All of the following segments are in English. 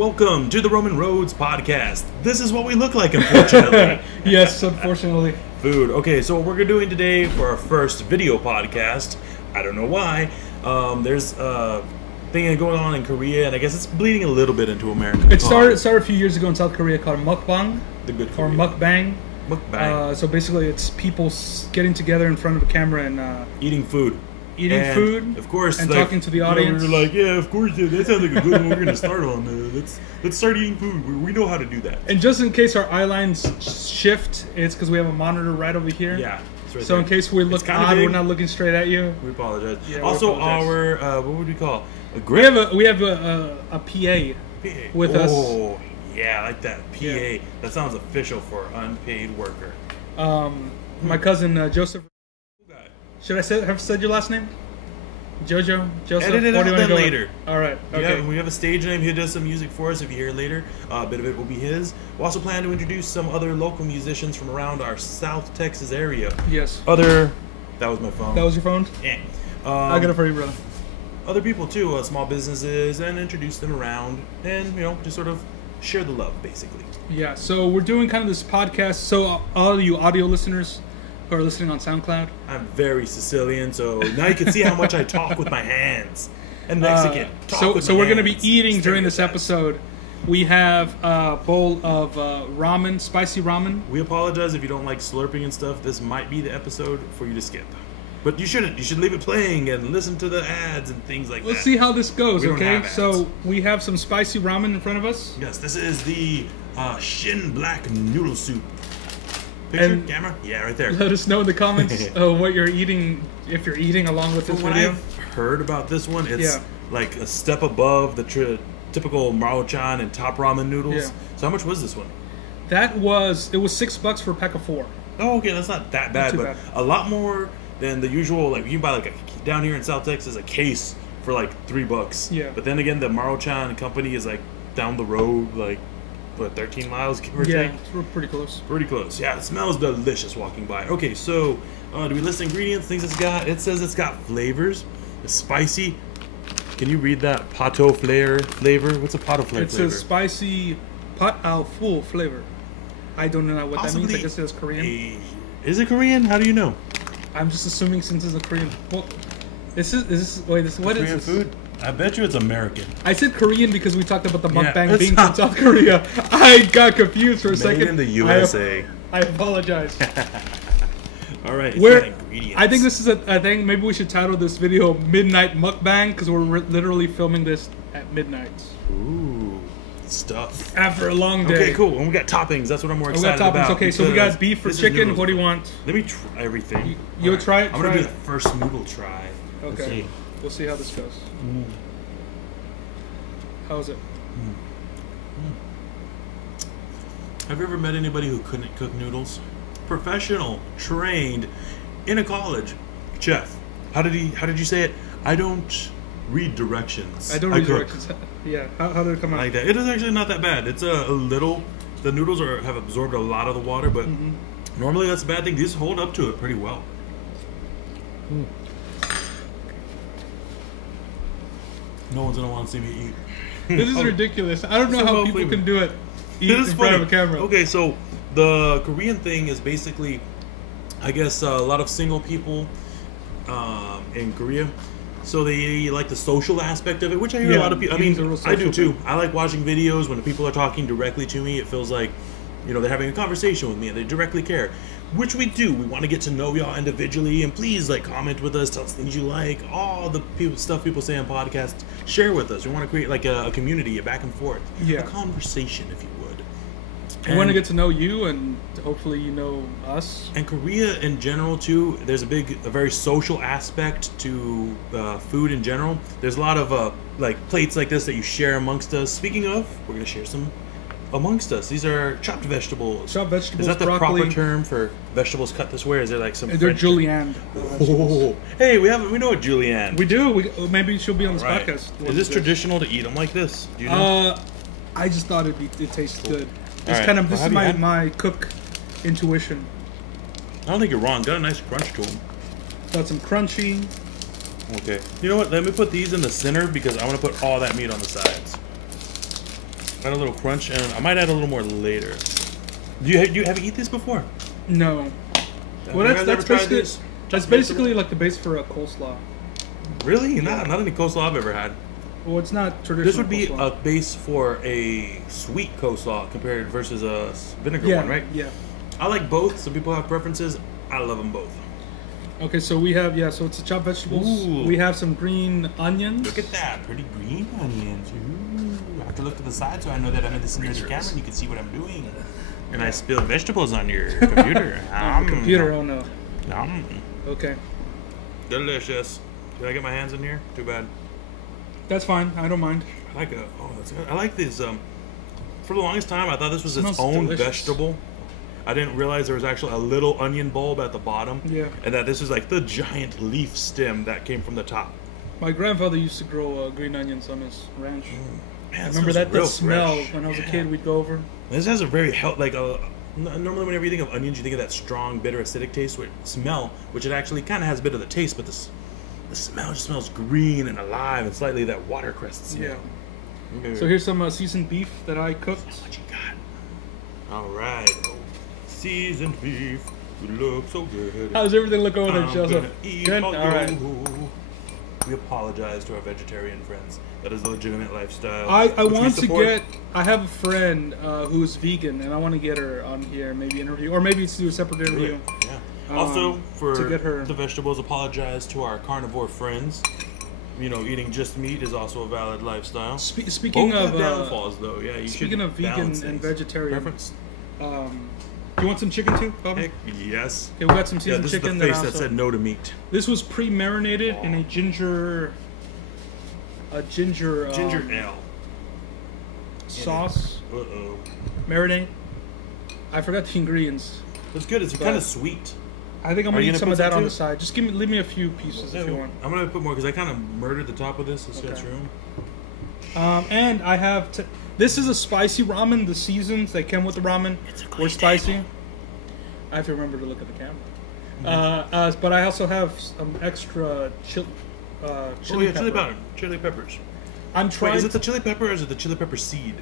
Welcome to the Roman Roads podcast. This is what we look like, unfortunately. Yes, unfortunately. Food. Okay, so what we're doing today for our first video podcast, I don't know why, there's a thing going on in Korea, and I guess it's bleeding a little bit into America. It started a few years ago in South Korea called Mukbang. The good Or Korea. Mukbang. Mukbang. So basically it's people getting together in front of a camera and Eating food. eating And, food, of course, and like, talking to the audience. We're like, yeah, of course, yeah, that sounds like a good one. We're gonna start on. Let's start eating food. We know how to do that. And just in case our eye lines shift, it's because we have a monitor right over here. Yeah. It's right So there. in case we look odd, we're not looking straight at you. We apologize. Yeah, Also, we apologize. our what would we call a We grip? have a PA PA. with us. Oh, yeah, I like that. PA. Yeah. That sounds official for unpaid worker. My cousin Joseph. Should I have said your last name? Jojo? Joseph? Edit it Or out do you wanna then go later. with- All right. Okay. Yeah, we have a stage name. He does some music for us. If you hear it later, a bit of it will be his. We also plan to introduce some other local musicians from around our South Texas area. Yes. That was my phone. That was your phone? Yeah. I got it for you, brother. Other people too, small businesses, and introduce them around, and just sort of share the love, basically. Yeah, so we're doing kind of this podcast. So all you audio listeners who are listening on SoundCloud, I'm very Sicilian, so now you can see how much I talk with my hands. And Mexican. so we're going to be eating during this episode. We have a bowl of ramen, spicy ramen. We apologize if you don't like slurping and stuff. This might be the episode for you to skip. But you shouldn't. You should leave it playing and listen to the ads and things like that. We'll see how this goes, We don't okay? have ads. So we have some spicy ramen in front of us. Yes, this is the Shin Black Noodle Soup. Picture? And- Camera? Yeah, right there. Let us know in the comments what you're eating, if you're eating along with this From what video. I've heard about this one, it's Yeah. like a step above the typical Maruchan and top ramen noodles. Yeah. So how much was this one? It was $6 for a pack of 4. Oh, okay, that's not that bad, too but bad. a lot more than the usual. Like you can buy down here in South Texas a case for like $3. Yeah. But then again, the Maruchan company is like down the road, like 13 miles, give or Yeah, take. we're pretty close. Pretty close. Yeah, it smells delicious walking by. Okay, so do we list ingredients? Things it's got. It says it's got flavors. It's spicy. Can you read that? Pato flavor. What's a pato flavor? It says spicy pot au full flavor. I don't know what that means. I guess it's Korean. Is it Korean? How do you know? I'm just assuming since it's a Korean. Well, what is Korean food? I bet you it's American. I said Korean because we talked about the Yeah, mukbang it's being not- from South Korea. I got confused for a Made second. in the USA. I apologize. All right. It's We're- got ingredients. I think this is I think maybe we should title this video Midnight Mukbang because we're literally filming this at midnight Ooh, stuff. after a long day. Okay, cool. And we got toppings. That's what I'm more We excited got toppings. about. Okay, so we because got beef or this is chicken. noodles. What do you want? Let me try everything. You'll All try it? I'm gonna Try do it. the first noodle try. Let's Okay. see. We'll see how this goes. How's it? Have you ever met anybody who couldn't cook noodles? Professional, trained, in a college chef. How did you say it? I don't read directions. I don't read directions. Yeah. How did it come out? Like that. It is actually not that bad. It's a little. The noodles have absorbed a lot of the water, but normally that's a bad thing. These hold up to it pretty well. No one's gonna want to see me eat. This is ridiculous. I don't know So how well people flavored. can do it. Eat It in is front funny. of a camera. Okay, so the Korean thing is basically, I guess, a lot of single people in Korea. So they like the social aspect of it, which I hear a Yeah, lot of people. I eating's a mean, real I do social too. thing. I like watching videos when people are talking directly to me. It feels like, they're having a conversation with me and they directly care, which we do. We want to get to know y'all individually, and please comment with us, tell us things you like, all the stuff people say on podcasts. Share with us. We want to create like a community, a back and forth, Yeah. a conversation, if you would. We want to get to know you, and hopefully you know us. And Korea in general too, there's a very social aspect to food in general. There's a lot of like plates like this that you share amongst us. Speaking of, we're gonna share some amongst us. These are chopped vegetables. Chopped vegetables, Is that the broccoli. proper term for vegetables cut this way? Or is there like some? They're French- julienne. Oh, hey, we know a julienne. We do. Maybe she'll be on this Right. podcast. Is this traditional to eat them like this? Do you know? I just thought it tastes good. It's Alright. kind of Well, this have is you had- my cook intuition. I don't think you're wrong. Got a nice crunch to them. Got some crunchy. Okay. You know what? Let me put these in the center because I want to put all that meat on the sides. Add a little crunch, and I might add a little more later. Do you have you eat this before? No. Have Well, you guys ever tried these? that's basically like the base for a coleslaw. Really? Yeah. Not any coleslaw I've ever had. Well, it's not traditional. This would be coleslaw. a base for a sweet coleslaw compared versus a vinegar yeah, one, right? Yeah. I like both. Some people have preferences. I love them both. Okay, so we have so it's the chopped vegetables. Ooh. We have some green onions. Look at that, pretty green onions. Ooh. I have to look to the side so I know that I'm in this near the camera and you can see what I'm doing. And I spilled vegetables on your computer. On the computer, oh no. Nom. Okay. Delicious. Did I get my hands in here? Too bad. That's fine. I don't mind. I like that's good. I like these. For the longest time, I thought this was its Smells own delicious. vegetable. I didn't realize there was actually a little onion bulb at the bottom. Yeah. And that this was like the giant leaf stem that came from the top. My grandfather used to grow green onions on his ranch. Man, I it remember smells that real smell fresh. when I was a Yeah. kid. We'd go over. This has a very normally whenever you think of onions, you think of that strong, bitter, acidic taste, which it actually kind of has a bit of the taste, but the smell just smells green and alive and slightly that watercress smell. Yeah. So here's some seasoned beef that I cooked. What you got? All right. Oh, seasoned beef. You look so good. How's everything look over there, I'm Joseph? gonna eat Good? all All right. you. We apologize to our vegetarian friends. That is a legitimate lifestyle. I which we want to support. get... I have a friend who's vegan, and I want to get her on here, maybe interview, or maybe do a separate interview. Yeah. Also, for to get her- the vegetables, apologize to our carnivore friends. Eating just meat is also a valid lifestyle. Speaking Both of have downfalls, though. Yeah, you speaking should of vegan balance and things. vegetarian, Preference? you want some chicken too, Bobby? Heck, yes. Okay, we got some Yeah, seasoned this chicken. is the face that that said no to meat. This was pre-marinated in a ginger Ginger ale. sauce Uh-oh. marinade. I forgot the ingredients. It's good. It's kind of sweet. I think I'm Are gonna you eat gonna some put of that some on too? the side. Just leave me a few pieces if you want. I'm going to put more because I kind of murdered the top of this. This gets Okay. room. And I have this is a spicy ramen. The seasons that come with the ramen It's a were clean spicy. table. I have to remember to look at the camera. But I also have some extra chili pepper. Chili peppers. I'm Wait, trying. is it the chili pepper or is it the chili pepper seed?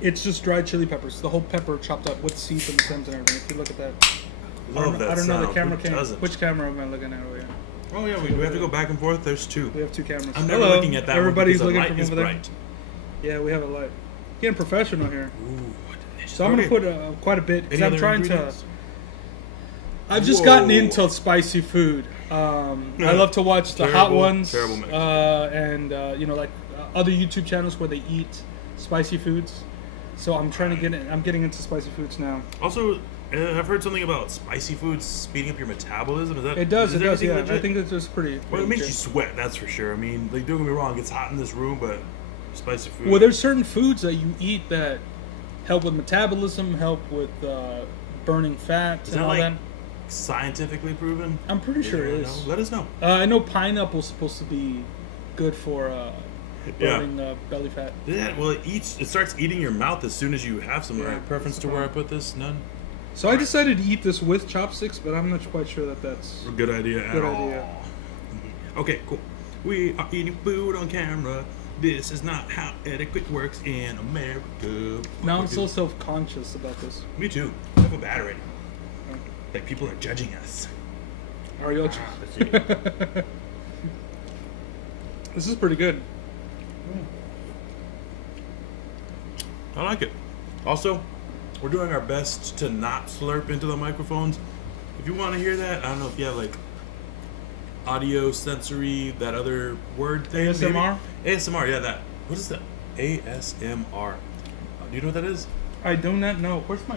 It's just dried chili peppers. The whole pepper chopped up with seeds and stems and everything. If you look at that. Love that I don't know the sound. camera Who came. doesn't? Which camera am I looking at over here? Oh yeah, we have to go back and forth. There's two. We have two cameras. I'm never Hello. looking at that Everybody's one looking because the from light over is there. bright. Yeah, we have a light. Getting professional here. Ooh, delicious. So I'm Okay. gonna put quite a bit because Any I'm other trying ingredients? to. I've just gotten Whoa. into spicy food. I love to watch the hot Terrible, ones, terrible mix. and other YouTube channels where they eat spicy foods. So I'm trying to get in. I'm getting into spicy foods now. Also, I've heard something about spicy foods speeding up your metabolism. Is that It does. Is It does. everything Yeah, legit? I think that's just pretty. Well, it makes legit. you sweat. That's for sure. I mean, like, don't get me wrong. It's hot in this room, but spicy food. Well, there's certain foods that you eat that help with metabolism, help with burning fat, Is and that all like that. scientifically proven? I'm pretty sure it Anyone is. know? Let us know. I know pineapple's supposed to be good for burning belly fat. Yeah, well, it starts eating your mouth as soon as you have some. Yeah, Right? Preference that's to the where I problem. put this? None. So I decided to eat this with chopsticks, but I'm not quite sure that that's A good idea. Good at idea. all. Okay, cool. We are eating food on camera. This is not how etiquette works in America. Now I'm so self-conscious about this. Me too. I feel bad already. Like people are judging us. Are you? This is pretty good. I like it. Also, we're doing our best to not slurp into the microphones. If you want to hear that, I don't know if you have like audio sensory, that other word thing. ASMR? Maybe? ASMR, yeah, that. What is that? ASMR. Do you know what that is? I do not know. Where's my?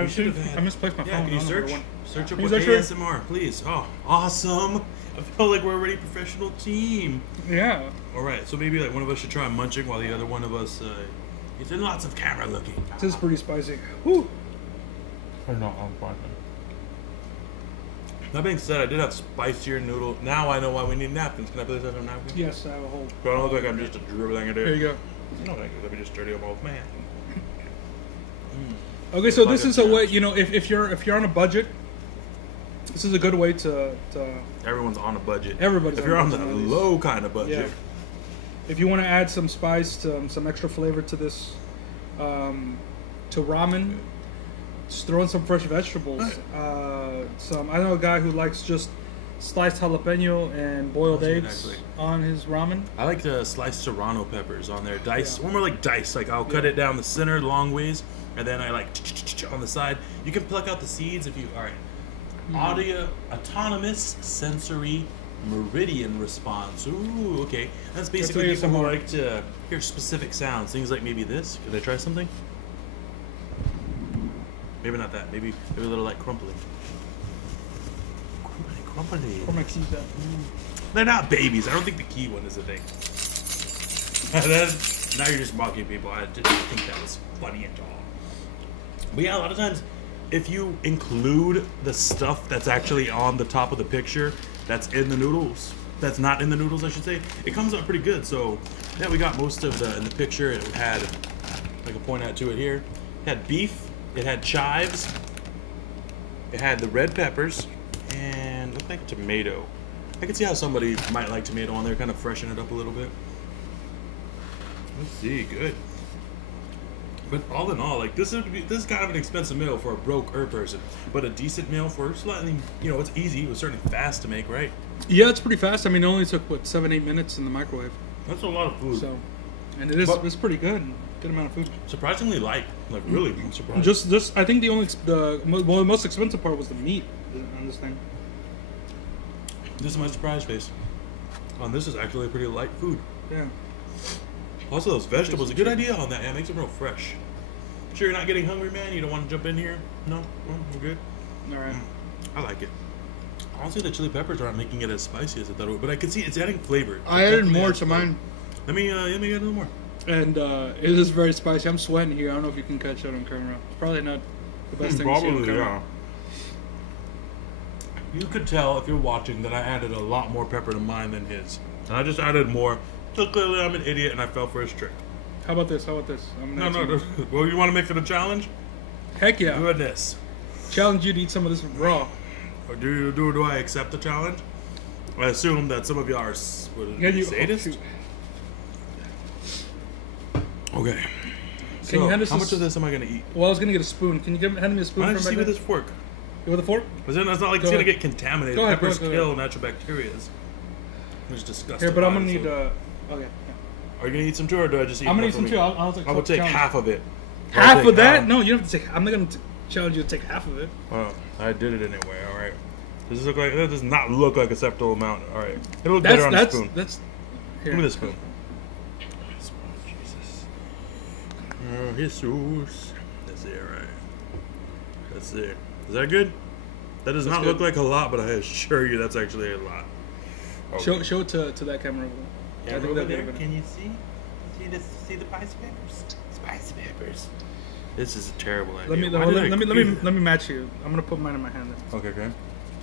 You should have had- I misplaced my Yeah, phone. can you I don't know where search? it went. Search up Can you with search for it? ASMR, please. Oh, awesome. I feel like we're already a professional team. Yeah. All right, so maybe like one of us should try munching while the other one of us is in lots of camera looking. This is pretty spicy. Woo. I'm fine. That being said, I did have spicier noodle. Now I know why we need napkins. Can I please have a napkin? Yes, I have a whole. So I don't look like I'm just a dribbling it. There you go. No, thank you. Let me just dirty them off, man. Okay, so Like this a is a way. challenge. If you're on a budget, this is a good way to Everyone's on a budget. Everybody's If on you're a on the budget nowadays. low kind of budget, if you want to add some spice, some extra flavor to this, to ramen, just throw in some fresh vegetables. I know a guy who likes just sliced jalapeno and boiled eggs on his ramen. I like the sliced serrano peppers on there, dice. One more like dice. Like I'll cut it down the center long ways, and then I like on the side. You can pluck out the seeds if you. All right. Audio autonomous sensory meridian response. Ooh, okay. That's basically people who like to hear specific sounds. Things like maybe this. Could I try something? Maybe not that. Maybe a little like crumpling. Crumpling. They're not babies. I don't think the key one is a thing. Now you're just mocking people. I didn't think that was funny at all. But yeah, a lot of times, if you include the stuff that's actually on the top of the picture, that's in the noodles, that's not in the noodles, I should say, it comes out pretty good. So yeah, we got most of in the picture. It had, I can point out to it here, it had beef, it had chives, it had the red peppers, and looked like a tomato. I can see how somebody might like tomato on there, kind of freshen it up a little bit. Let's see, good. But all in all, like this is kind of an expensive meal for a broke-er person, but a decent meal for slightly, you know, it's easy. It was certainly fast to make, right? Yeah, it's pretty fast. I mean, it only took what 7-8 minutes in the microwave. That's a lot of food. So, and it's pretty good. Good amount of food. Surprisingly light, like really surprising. Just I think the most expensive part was the meat on this thing. This is my surprise face. This is actually a pretty light food. Yeah. Also, those vegetables, a good idea on that. Yeah, it makes it real fresh. Sure, you're not getting hungry, man? You don't want to jump in here? No? We're good? All right. I like it. Honestly, the chili peppers aren't making it as spicy as I thought it would, but I can see it's adding flavor. I added more to mine. Let me get a little more. And it is very spicy. I'm sweating here. I don't know if you can catch that on camera. It's probably not the best thing to see on camera. Yeah. You could tell if you're watching that I added a lot more pepper to mine than his. And I just added more. So clearly I'm an idiot and I fell for his trick. How about this? No. Well, you want to make it a challenge? Heck yeah. Goodness. Challenge you to eat some of this raw. Or do I accept the challenge? I assume that some of y'all are sadists. Okay. Can you hand us how much of this am I going to eat? Well, I was going to get a spoon. Can you hand me a spoon? Why don't you see with this fork? With a fork? Because then it's not like it's going to get contaminated. Go ahead, Peppers kill natural bacteria. It's disgusting. Here, but I'm going to need... okay. Yeah. Are you going to eat some too, or do I just eat I'm going to eat some too. I will take half of it. Half of that? No, you don't have to take... I'm not going to challenge you to take half of it. Well, I did it anyway. All right. Does this look like... That does not look like a acceptable amount. All right. It'll look better on a spoon. Here. Give me the spoon. Oh, Jesus. That's it, right. That's it. Is that good? That does not look like a lot, but I assure you that's actually a lot. Okay. Show it to that camera. Yeah, over there. Can you see? See the spicy peppers? Spicy peppers. This is a terrible idea. Let me match you. I'm gonna put mine in my hand. Okay.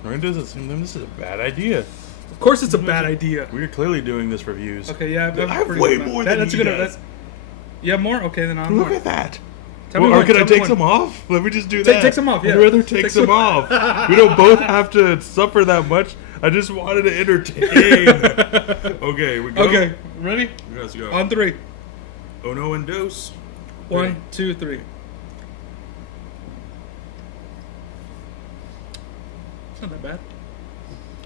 This is a bad idea. Of course, it's a bad idea. We're clearly doing this for views. Okay, yeah, I have way more than he does. You have more? Okay, then I'm Look at that. Or can I take some off? Let me just do that. Take some off, yeah. I'd rather take some off. We don't both have to suffer that much. I just wanted to entertain. Okay, we go. Okay, ready? Let's go. On 3. Uno and dos. 1, 2, 3. It's not that bad.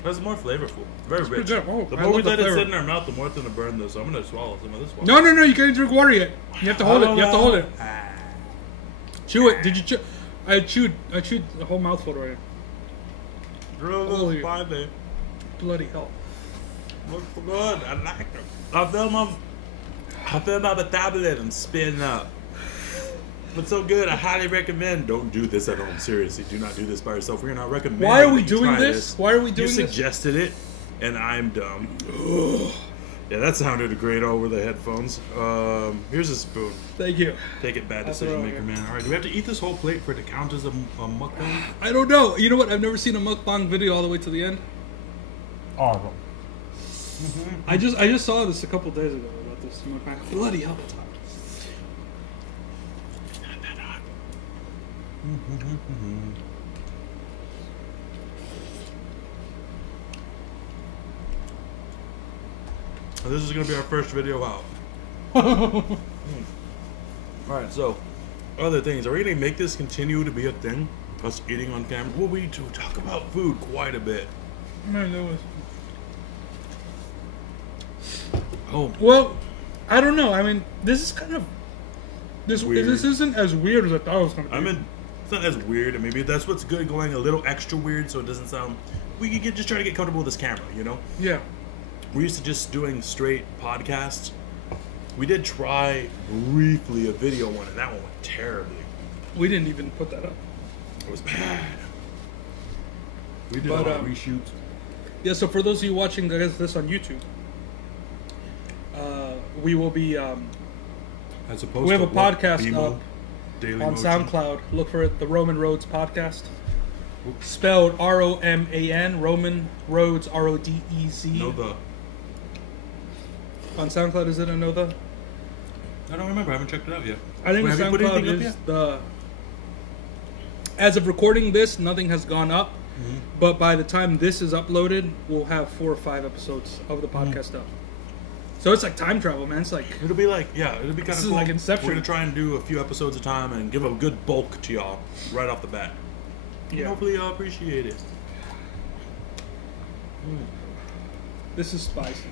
That's more flavorful. Very rich. Oh, the more we let it sit in our mouth, the more it's going to burn this. So I'm going to swallow some of this one. No, you can't drink water yet. You have to hold it. Chew it. Did you chew? I chewed the whole mouthful right here. Holy fine, bloody hell. Looks good. I like them. I feel my metabolism spinning up. It's so good. I highly recommend. Don't do this at home. Seriously, do not do this by yourself. We're not recommending. Why are we doing this? Why are we doing this? You suggested it, and I'm dumb. Yeah, that sounded great over the headphones. Here's a spoon. Thank you. Take it, bad decision maker, man. All right, do we have to eat this whole plate for it to count as a mukbang? I don't know. You know what? I've never seen a mukbang video all the way to the end. Awesome. I just saw this a couple days ago about this mukbang. Bloody hell, it's hot. Not that hot. And this is gonna be our first video out. Alright, so other things. Are we gonna make this continue to be a thing? Us eating on camera? Well, we do talk about food quite a bit. Man, that was... Oh, Well, I don't know. I mean, this is kind of this. Weird. This isn't as weird as I thought it was gonna be. I mean, it's not as weird, and maybe that's what's good, going a little extra weird, so it doesn't sound. We could just try to get comfortable with this camera, you know. Yeah. We're used to just doing straight podcasts. We did try briefly a video one, and that one went terribly. We didn't even put that up. It was bad. We did But, a lot of reshoots. Yeah. So for those of you watching this on YouTube, we will be. As opposed We have to a podcast BMO, up Daily on Motion. SoundCloud. Look for it, the Roman Roads Podcast. Spelled R-O-M-A-N, Roman Roads, R-O-D-E-Z. No the. On SoundCloud, is it a no the? I don't remember. I haven't checked it out yet. I think Wait, have you put SoundCloud anything up is yet? the... As of recording this, nothing has gone up. Mm-hmm. But by the time this is uploaded, we'll have 4 or 5 episodes of the Mm-hmm. podcast up. So it's like time travel, man. It's like... It'll be like, yeah, it'll be kind This of is cool. like Inception. We're gonna try and do a few episodes at a time and give a good bulk to y'all right off the bat. And Yeah. hopefully y'all appreciate it. This is spicy.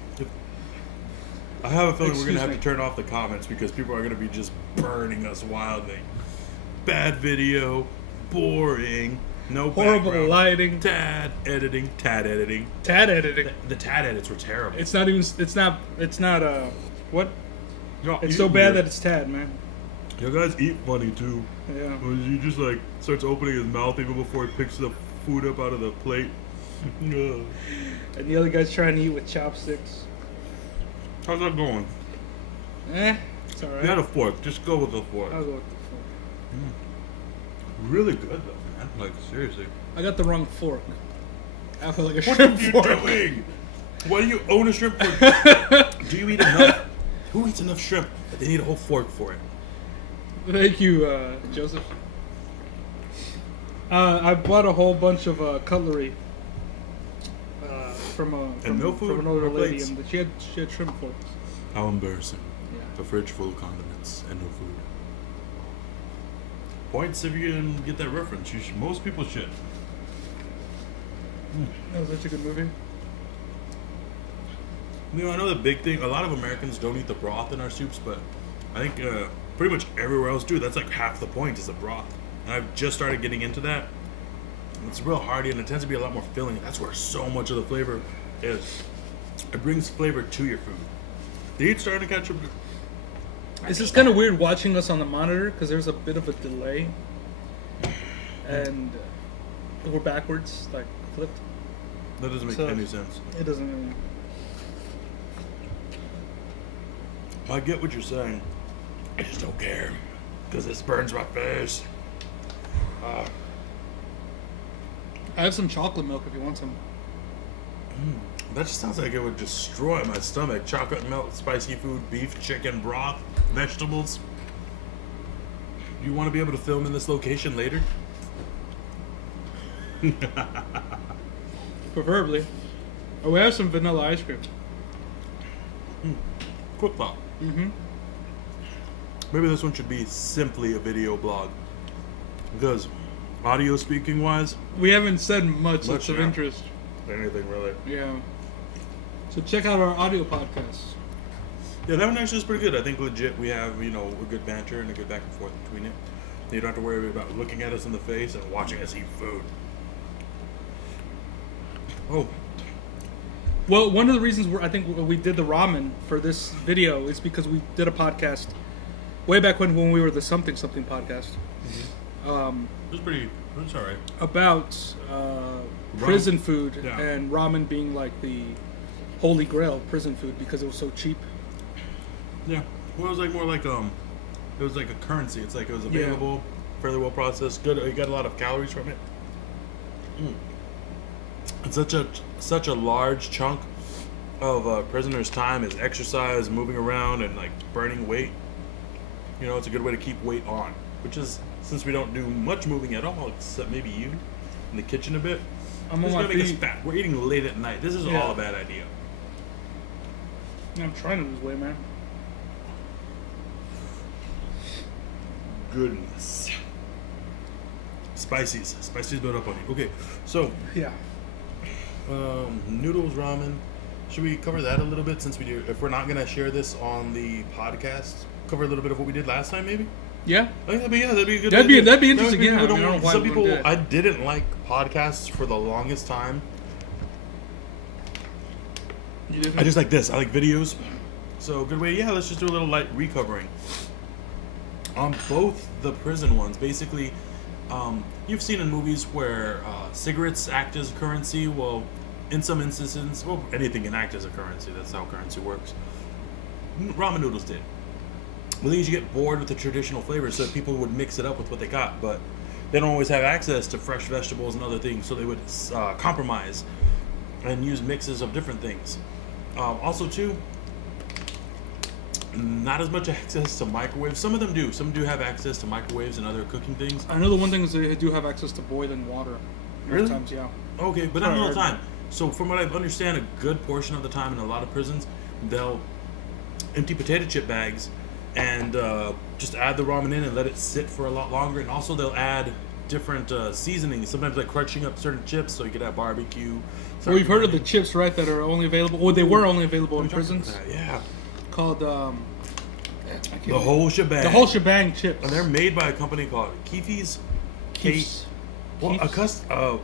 I have a feeling we're Excuse gonna have me. to turn off the comments because people are gonna be just burning us wildly. Bad video, boring, no Horrible background, lighting. tad editing. Tad editing. The tad edits were terrible. It's not even... It's not... What? Y'all It's eat so bad weird. that it's tad, man. You guys eat funny too. Yeah. When he just like starts opening his mouth even before he picks the food up out of the plate. Ugh. And the other guy's trying to eat with chopsticks. How's that going? It's alright. You had a fork. Just go with the fork. I'll go with the fork. Really good though, man. Like seriously. I got the wrong fork. I feel like a What shrimp are you fork. doing? Why do you own a shrimp fork? Do you eat enough? Who eats enough shrimp that they need a whole fork for it? Thank you, Joseph. I bought a whole bunch of cutlery from no food, from an older no lady, plates. and she had shrimp forks. How embarrassing. Yeah. A fridge full of condiments and no food. Points if you can get that reference. You should, most people should. That was such a good movie. You know, I know the big thing, a lot of Americans don't eat the broth in our soups, but I think pretty much everywhere else do. That's like half the point is the broth. And I've just started getting into that. It's real hearty and it tends to be a lot more filling. That's where so much of the flavor is. It brings flavor to your food. The heat's starting to catch up. It's just kind of weird watching us on the monitor because there's a bit of a delay, and we're backwards, like flipped. That doesn't make So- any sense. It doesn't really. I get what you're saying. I just don't care. Because this burns my face. I have some chocolate milk if you want some. That just sounds like it would destroy my stomach. Chocolate milk, spicy food, beef, chicken, broth, vegetables. You want to be able to film in this location later? Preferably. Oh, we have some vanilla ice cream. Quick thought. Mm-hmm. Maybe this one should be simply a video blog. Because audio speaking wise, We haven't said much that's of yeah. interest. anything really. Yeah. So check out our audio podcasts. Yeah, that one actually is pretty good. I think legit we have, you know, a good banter and a good back and forth between it. You don't have to worry about looking at us in the face and watching us eat food. Oh, Well, one of the reasons I think we did the ramen for this video is because we did a podcast way back when we were the Something podcast it was pretty, it's alright. about prison food Yeah. and ramen being like the holy grail of prison food because it was so cheap. Yeah. Well, it was like more like, it was like a currency. It's like it was available, fairly well processed, good. You got a lot of calories from it. It's such a large chunk of a prisoner's time is exercise, moving around, and like burning weight. You know, it's a good way to keep weight on. Which is, since we don't do much moving at all, except maybe you in the kitchen a bit, I'm this is on my gonna make us feet. fat. We're eating late at night. This is Yeah. all a bad idea. Yeah, I'm trying to lose weight, man. Goodness. Spicy's built up on you. Okay, so Yeah. noodles, ramen. Should we cover that a little bit since we do? If we're not gonna share this on the podcast, cover a little bit of what we did last time, maybe. Yeah. I think that'd be a good. That'd be interesting. Yeah. I don't know why some we people, wouldn't do it. I didn't like podcasts for the longest time. You didn't? I just like this. I like videos. So good way. Yeah, let's just do a little light recovering. On both the prison ones, basically, you've seen in movies where cigarettes act as currency. Well, in some instances, well, anything can act as a currency. That's how currency works. Ramen noodles did. Well, things you get bored with the traditional flavors, so people would mix it up with what they got, but they don't always have access to fresh vegetables and other things, so they would compromise and use mixes of different things. Also, too, not as much access to microwaves. Some of them do. Some do have access to microwaves and other cooking things. I know the one thing is they do have access to boiling water. Really? Times, yeah. Okay, but not all the time. So from what I understand, a good portion of the time in a lot of prisons, they'll empty potato chip bags and just add the ramen in and let it sit for a lot longer. And also they'll add different seasonings. Sometimes like crunching up certain chips, so you could have barbecue. Well, you've heard of the chips, right? That are only available. Well, they were only available in prisons. Yeah. Called the whole shebang. The whole shebang chips. And they're made by a company called Keefe's. Well,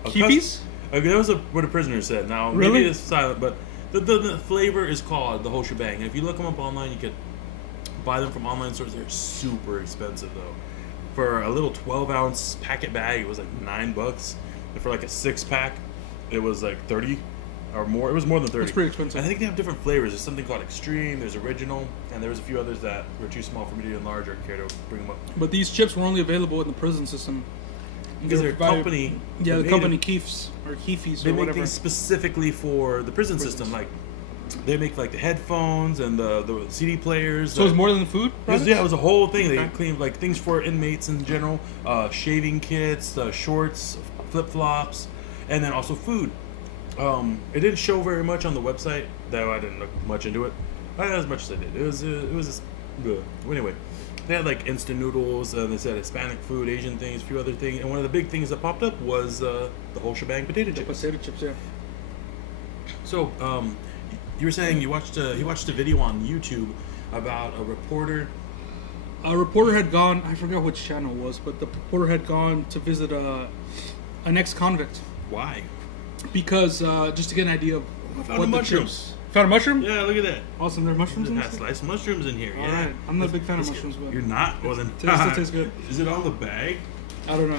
Keefe's? That was what a prisoner said. Now, really? Maybe it's silent, but the flavor is called the whole shebang. And if you look them up online, you could buy them from online stores. They're super expensive, though. For a little 12-ounce packet bag, it was like $9. And for like a 6-pack, it was like 30 or more. It was more than 30. It's pretty expensive. I think they have different flavors. There's something called Extreme, there's Original, and there's a few others that were too small for me to enlarge or care to bring them up. But these chips were only available in the prison system. Because their company... Yeah, the company Keefe's or Keefe's or whatever. They make things specifically for the prison system. Like, they make like the headphones and the CD players. So it's more than food? Yeah, it was a whole thing. Okay. They cleaned like things for inmates in general. Shaving kits, shorts, flip-flops, and then also food. It didn't show very much on the website, though I didn't look much into it. Not as much as I did. It was anyway. They had like instant noodles, they said Hispanic food, Asian things, a few other things, and one of the big things that popped up was the whole shebang potato chips. The potato chips, yeah. So, you were saying you watched a video on YouTube about a reporter. A reporter had gone, I forgot which channel it was, but the reporter had gone to visit an ex-convict. Why? Because just to get an idea of what the chips. Found a mushroom? Yeah, look at that. Awesome, there are mushrooms in this? Sliced mushrooms in here. All yeah. right. I'm not a big fan of mushrooms, but you're not. Well then, it tastes good. Is it on the bag? I don't know.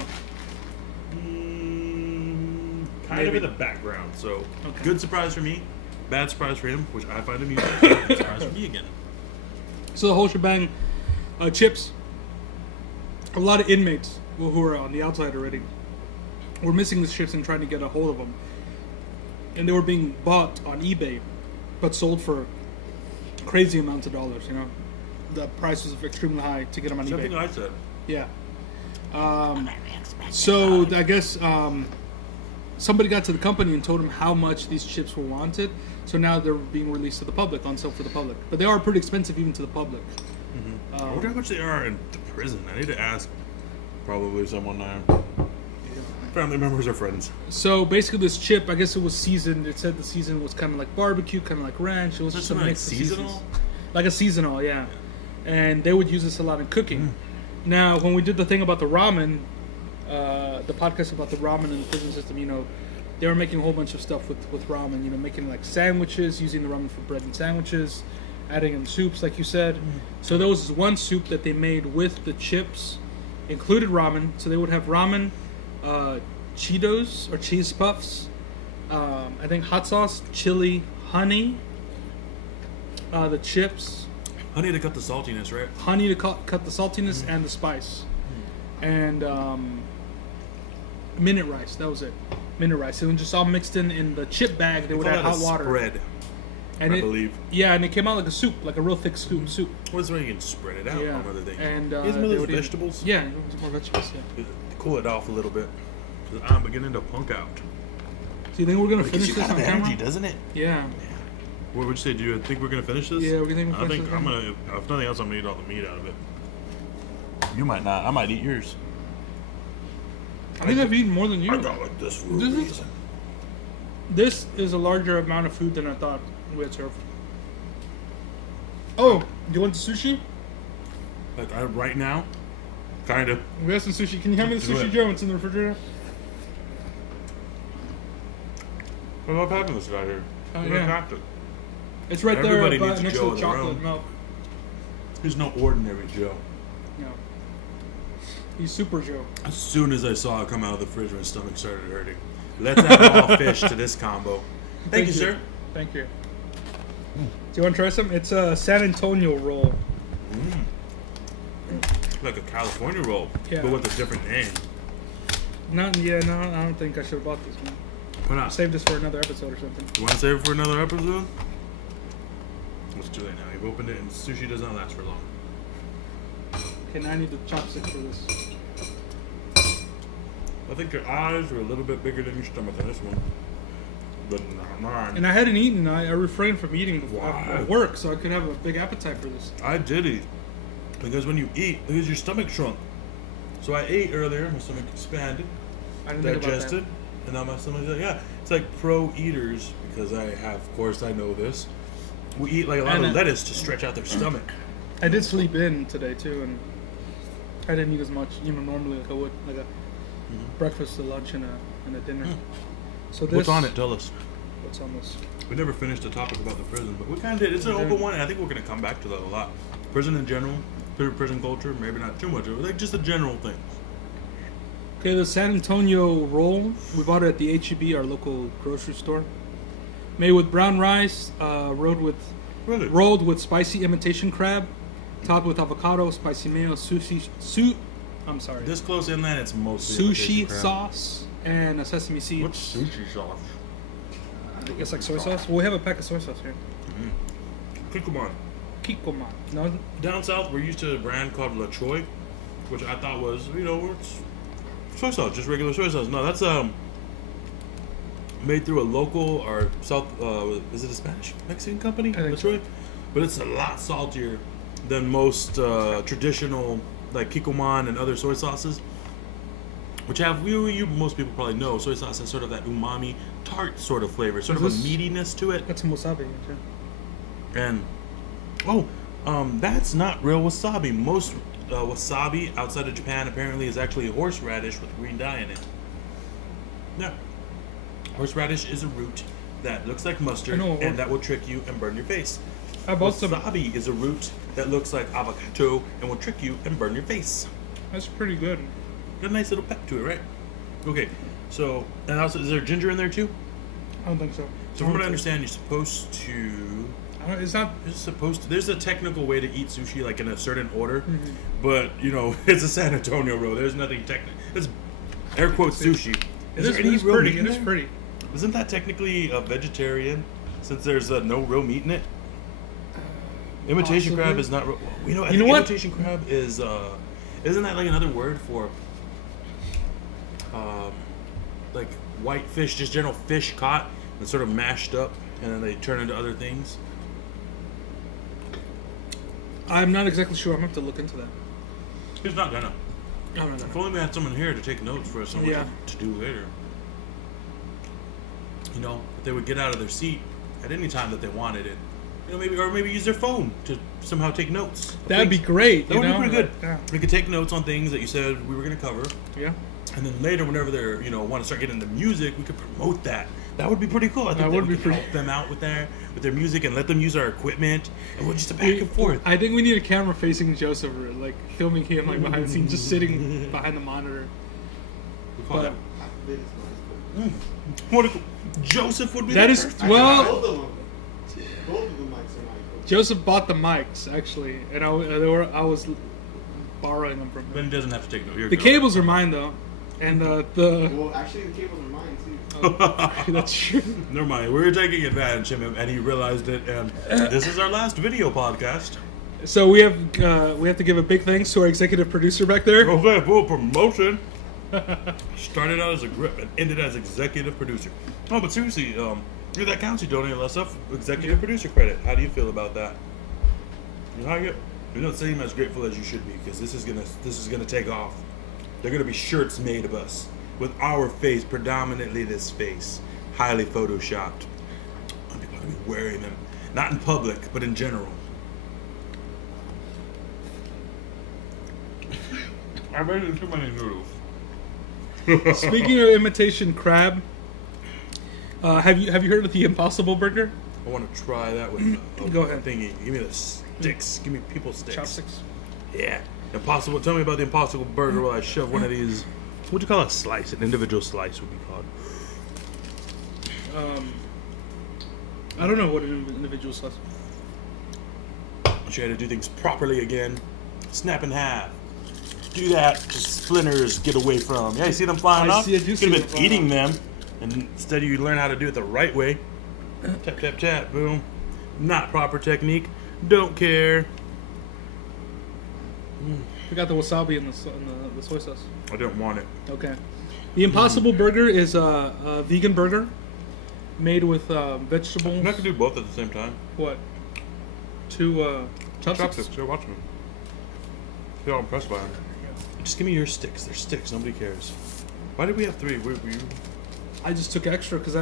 Kind of in the background. So okay. Good surprise for me, bad surprise for him, which I find amusing. Good surprise for me again. So the whole shebang, chips. A lot of inmates who are on the outside already were missing the chips and trying to get a hold of them, and they were being bought on eBay, but sold for crazy amounts of dollars. You know, the price was extremely high to get them on Something eBay. I said. Yeah. So I guess somebody got to the company and told them how much these chips were wanted. So now they're being released to the public, on sale for the public. But they are pretty expensive even to the public. Mm-hmm. I wonder how much they are in the prison. I need to ask probably someone there. Family members or friends. So basically, this chip, I guess it was seasoned. It said the season was kind of like barbecue, kind of like ranch. It was just a mix of seasonal, like a seasonal, yeah. And they would use this a lot in cooking. Now, when we did the thing about the ramen, the podcast about the ramen in the prison system, you know, they were making a whole bunch of stuff with ramen. You know, making like sandwiches, using the ramen for bread and sandwiches, adding in soups, like you said. So there was one soup that they made with the chips, included ramen. So they would have ramen. Cheetos or cheese puffs, I think hot sauce, chili, honey, the chips. Honey to cut the saltiness, right? Honey to cut the saltiness and the spice. And minute rice, that was it. Minute rice. It was just all mixed in the chip bag. They would add hot water. Spread, and I believe. Yeah, and it came out like a soup, like a real thick soup. Well, that's why you can spread it out on other things. And some of those vegetables? Yeah, more vegetables, yeah. Cool it off a little bit. I'm beginning to punk out. Do you think we're gonna finish this on energy, camera? doesn't it? Yeah. What would you say? Do you think we're gonna finish this? Yeah, we think we're I think this. I'm gonna. If nothing else, I'm gonna eat all the meat out of it. You might not. I might eat yours. I think I've eaten more than you. I got like this for a reason. This is a larger amount of food than I thought we had served. Oh, you want the sushi? Like right now, kind of. We have some sushi. Can you hand me the sushi, Joe? It's in the refrigerator. I love having this guy here. Yeah. It's right Everybody there needs next Joe to the in the chocolate room. milk. He's no ordinary Joe. No. He's Super Joe. As soon as I saw it come out of the fridge, my stomach started hurting. Let's add raw fish to this combo. Thank you, sir. Thank you. Do you want to try some? It's a San Antonio roll. Like a California roll, Yeah. but with a different name. No, I don't think I should have bought this one. Why not? Save this for another episode or something. You want to save it for another episode? It's too late now. You've opened it, and sushi does not last for long. Okay, now I need the chopsticks for this. I think your eyes are a little bit bigger than your stomach on this one. But not mine. And I hadn't eaten. I refrained from eating Why? at work, so I could have a big appetite for this. I did eat. Because when you eat, because your stomach shrunk. So I ate earlier, my stomach expanded, I didn't think about that. digested, and now my stomach's like, yeah. It's like pro eaters, because of course I know this. We eat like a lot of lettuce to stretch out their stomach. I did sleep in today too, and I didn't eat as much, normally like I would, like a breakfast, a lunch, and a dinner. So this. What's on it? Tell us. What's on this? We never finished the topic about the prison, but we kind of did. It's an open one, and I think we're going to come back to that a lot. Prison in general, prison culture, maybe not too much of it, like just a general thing. Okay, the San Antonio roll, we bought it at the H-E-B, our local grocery store. Made with brown rice, rolled with spicy imitation crab, topped with avocado, spicy mayo, This close inland, it's mostly sushi sauce, and a sesame seed. What's sushi sauce? I guess like soy sauce. Well, we have a pack of soy sauce here. Kikuman. Kikoman. No, Down south, we're used to a brand called La Choy, which I thought was, it's soy sauce, just regular soy sauce. No, that's made through a local or South. Is it a Spanish Mexican company? I think La Choy, but it's a lot saltier than most traditional like Kikoman and other soy sauces, which have most people probably know soy sauce has sort of that umami tart sort of flavor, sort of a meatiness to it. That's some wasabi. Yeah. And that's not real wasabi. Most wasabi outside of Japan apparently is actually horseradish with green dye in it. Yeah, horseradish is a root that looks like mustard and that will trick you and burn your face. Wasabi is a root that looks like avocado and will trick you and burn your face. That's pretty good. Got a nice little pep to it, right? Okay, so, and also, is there ginger in there too? I don't think so. So from what I understand, you're supposed to... It's not... You're supposed to... There's a technical way to eat sushi, like in a certain order, but, it's a San Antonio roll. There's nothing technical. It's air quotes sushi. It is pretty. It is pretty. Isn't that technically a vegetarian, since there's no real meat in it? Imitation crab is not real... I think imitation crab is... isn't that like another word for... like white fish, just general fish caught and sort of mashed up, and then they turn into other things? I'm not exactly sure. I'm going to have to look into that. It's not gonna. No. If only we had someone here to take notes for us on what to do later. If they would get out of their seat at any time that they wanted it. Maybe use their phone to somehow take notes. That'd be great. That would be pretty good. Yeah. We could take notes on things that you said we were going to cover. Yeah. And then later, whenever they're, want to start getting into music, we could promote that. That would be pretty cool. I think that we could help them out with their music and let them use our equipment. And we'll just back and forth. I think we need a camera facing Joseph, like filming him like behind the scenes, just sitting behind the monitor. We call that. Joseph would be that. Is well. Both of the mics are microphones. Joseph bought the mics actually, and I was borrowing them from him. Ben doesn't have to take notes. The cables are mine though, and Well, actually, the cables are mine too. That's true. Never mind. We were taking advantage of him, and he realized it. And this is our last video podcast. So we have to give a big thanks to our executive producer back there. Okay, full promotion. Started out as a grip and ended as executive producer. Oh, but seriously, Yeah, that counts. You donate less stuff. Executive producer credit. How do you feel about that? You like it? You don't seem as grateful as you should be because this is gonna take off. They're gonna be shirts made of us with our face, predominantly this face, highly photoshopped. And people are gonna be wearing them, not in public, but in general. I made too many noodles. Speaking of imitation crab, have you heard of the Impossible Burger? I want to try that with Go ahead. Thingy. Give me the sticks. Give me people sticks. Chopsticks. Yeah. Impossible. Tell me about the Impossible Burger while I shove one of these. What do you call a slice? An individual slice would be called. I don't know what an individual slice. I'll show you how to do things properly again. Snap in half. Do that. Just splinters get away from. Yeah, you see them flying off? I do see Could them have been flying eating off. them, and instead you learn how to do it the right way. Tap, tap, tap. Boom. Not proper technique. Don't care. We got the wasabi and the soy sauce. I didn't want it. Okay. The Impossible Burger is a vegan burger made with vegetables. I'm not gonna do both at the same time. What? Two chopsticks? You're watching them. Feel impressed by them. Just give me your sticks. They're sticks. Nobody cares. Why did we have three? I just took extra because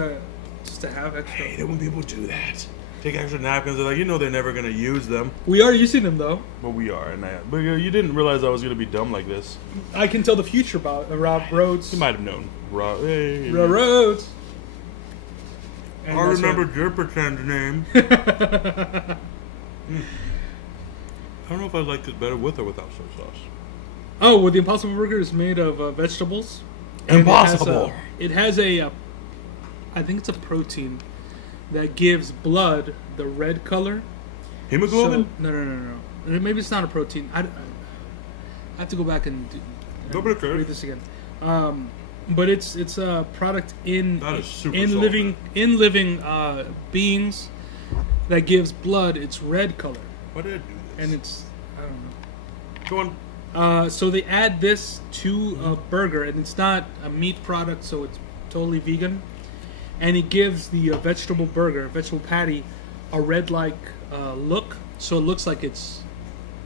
just to have extra. I hate it when people do that. Take extra napkins. They're like, you know, they're never gonna use them. We are using them though. But we are, but you didn't realize I was gonna be dumb like this. I can tell the future about Rob Rhodes. You might have known. Hey. Rhodes. And I that's remembered your pretend name. right. I don't know if I liked it better with or without soy sauce. Oh, well, the Impossible Burger is made of vegetables. And Impossible. It has a I think it's a protein that gives blood the red color. Hemoglobin? So, no. Maybe it's not a protein. I have to go back and Nobody cares. read this again. But it's a product in That is super living beings that gives blood its red color, Why did I do this? and it's I don't know. Go on. So they add this to a burger, and it's not a meat product, so it's totally vegan. And it gives the vegetable patty, a red-like look, so it looks like it's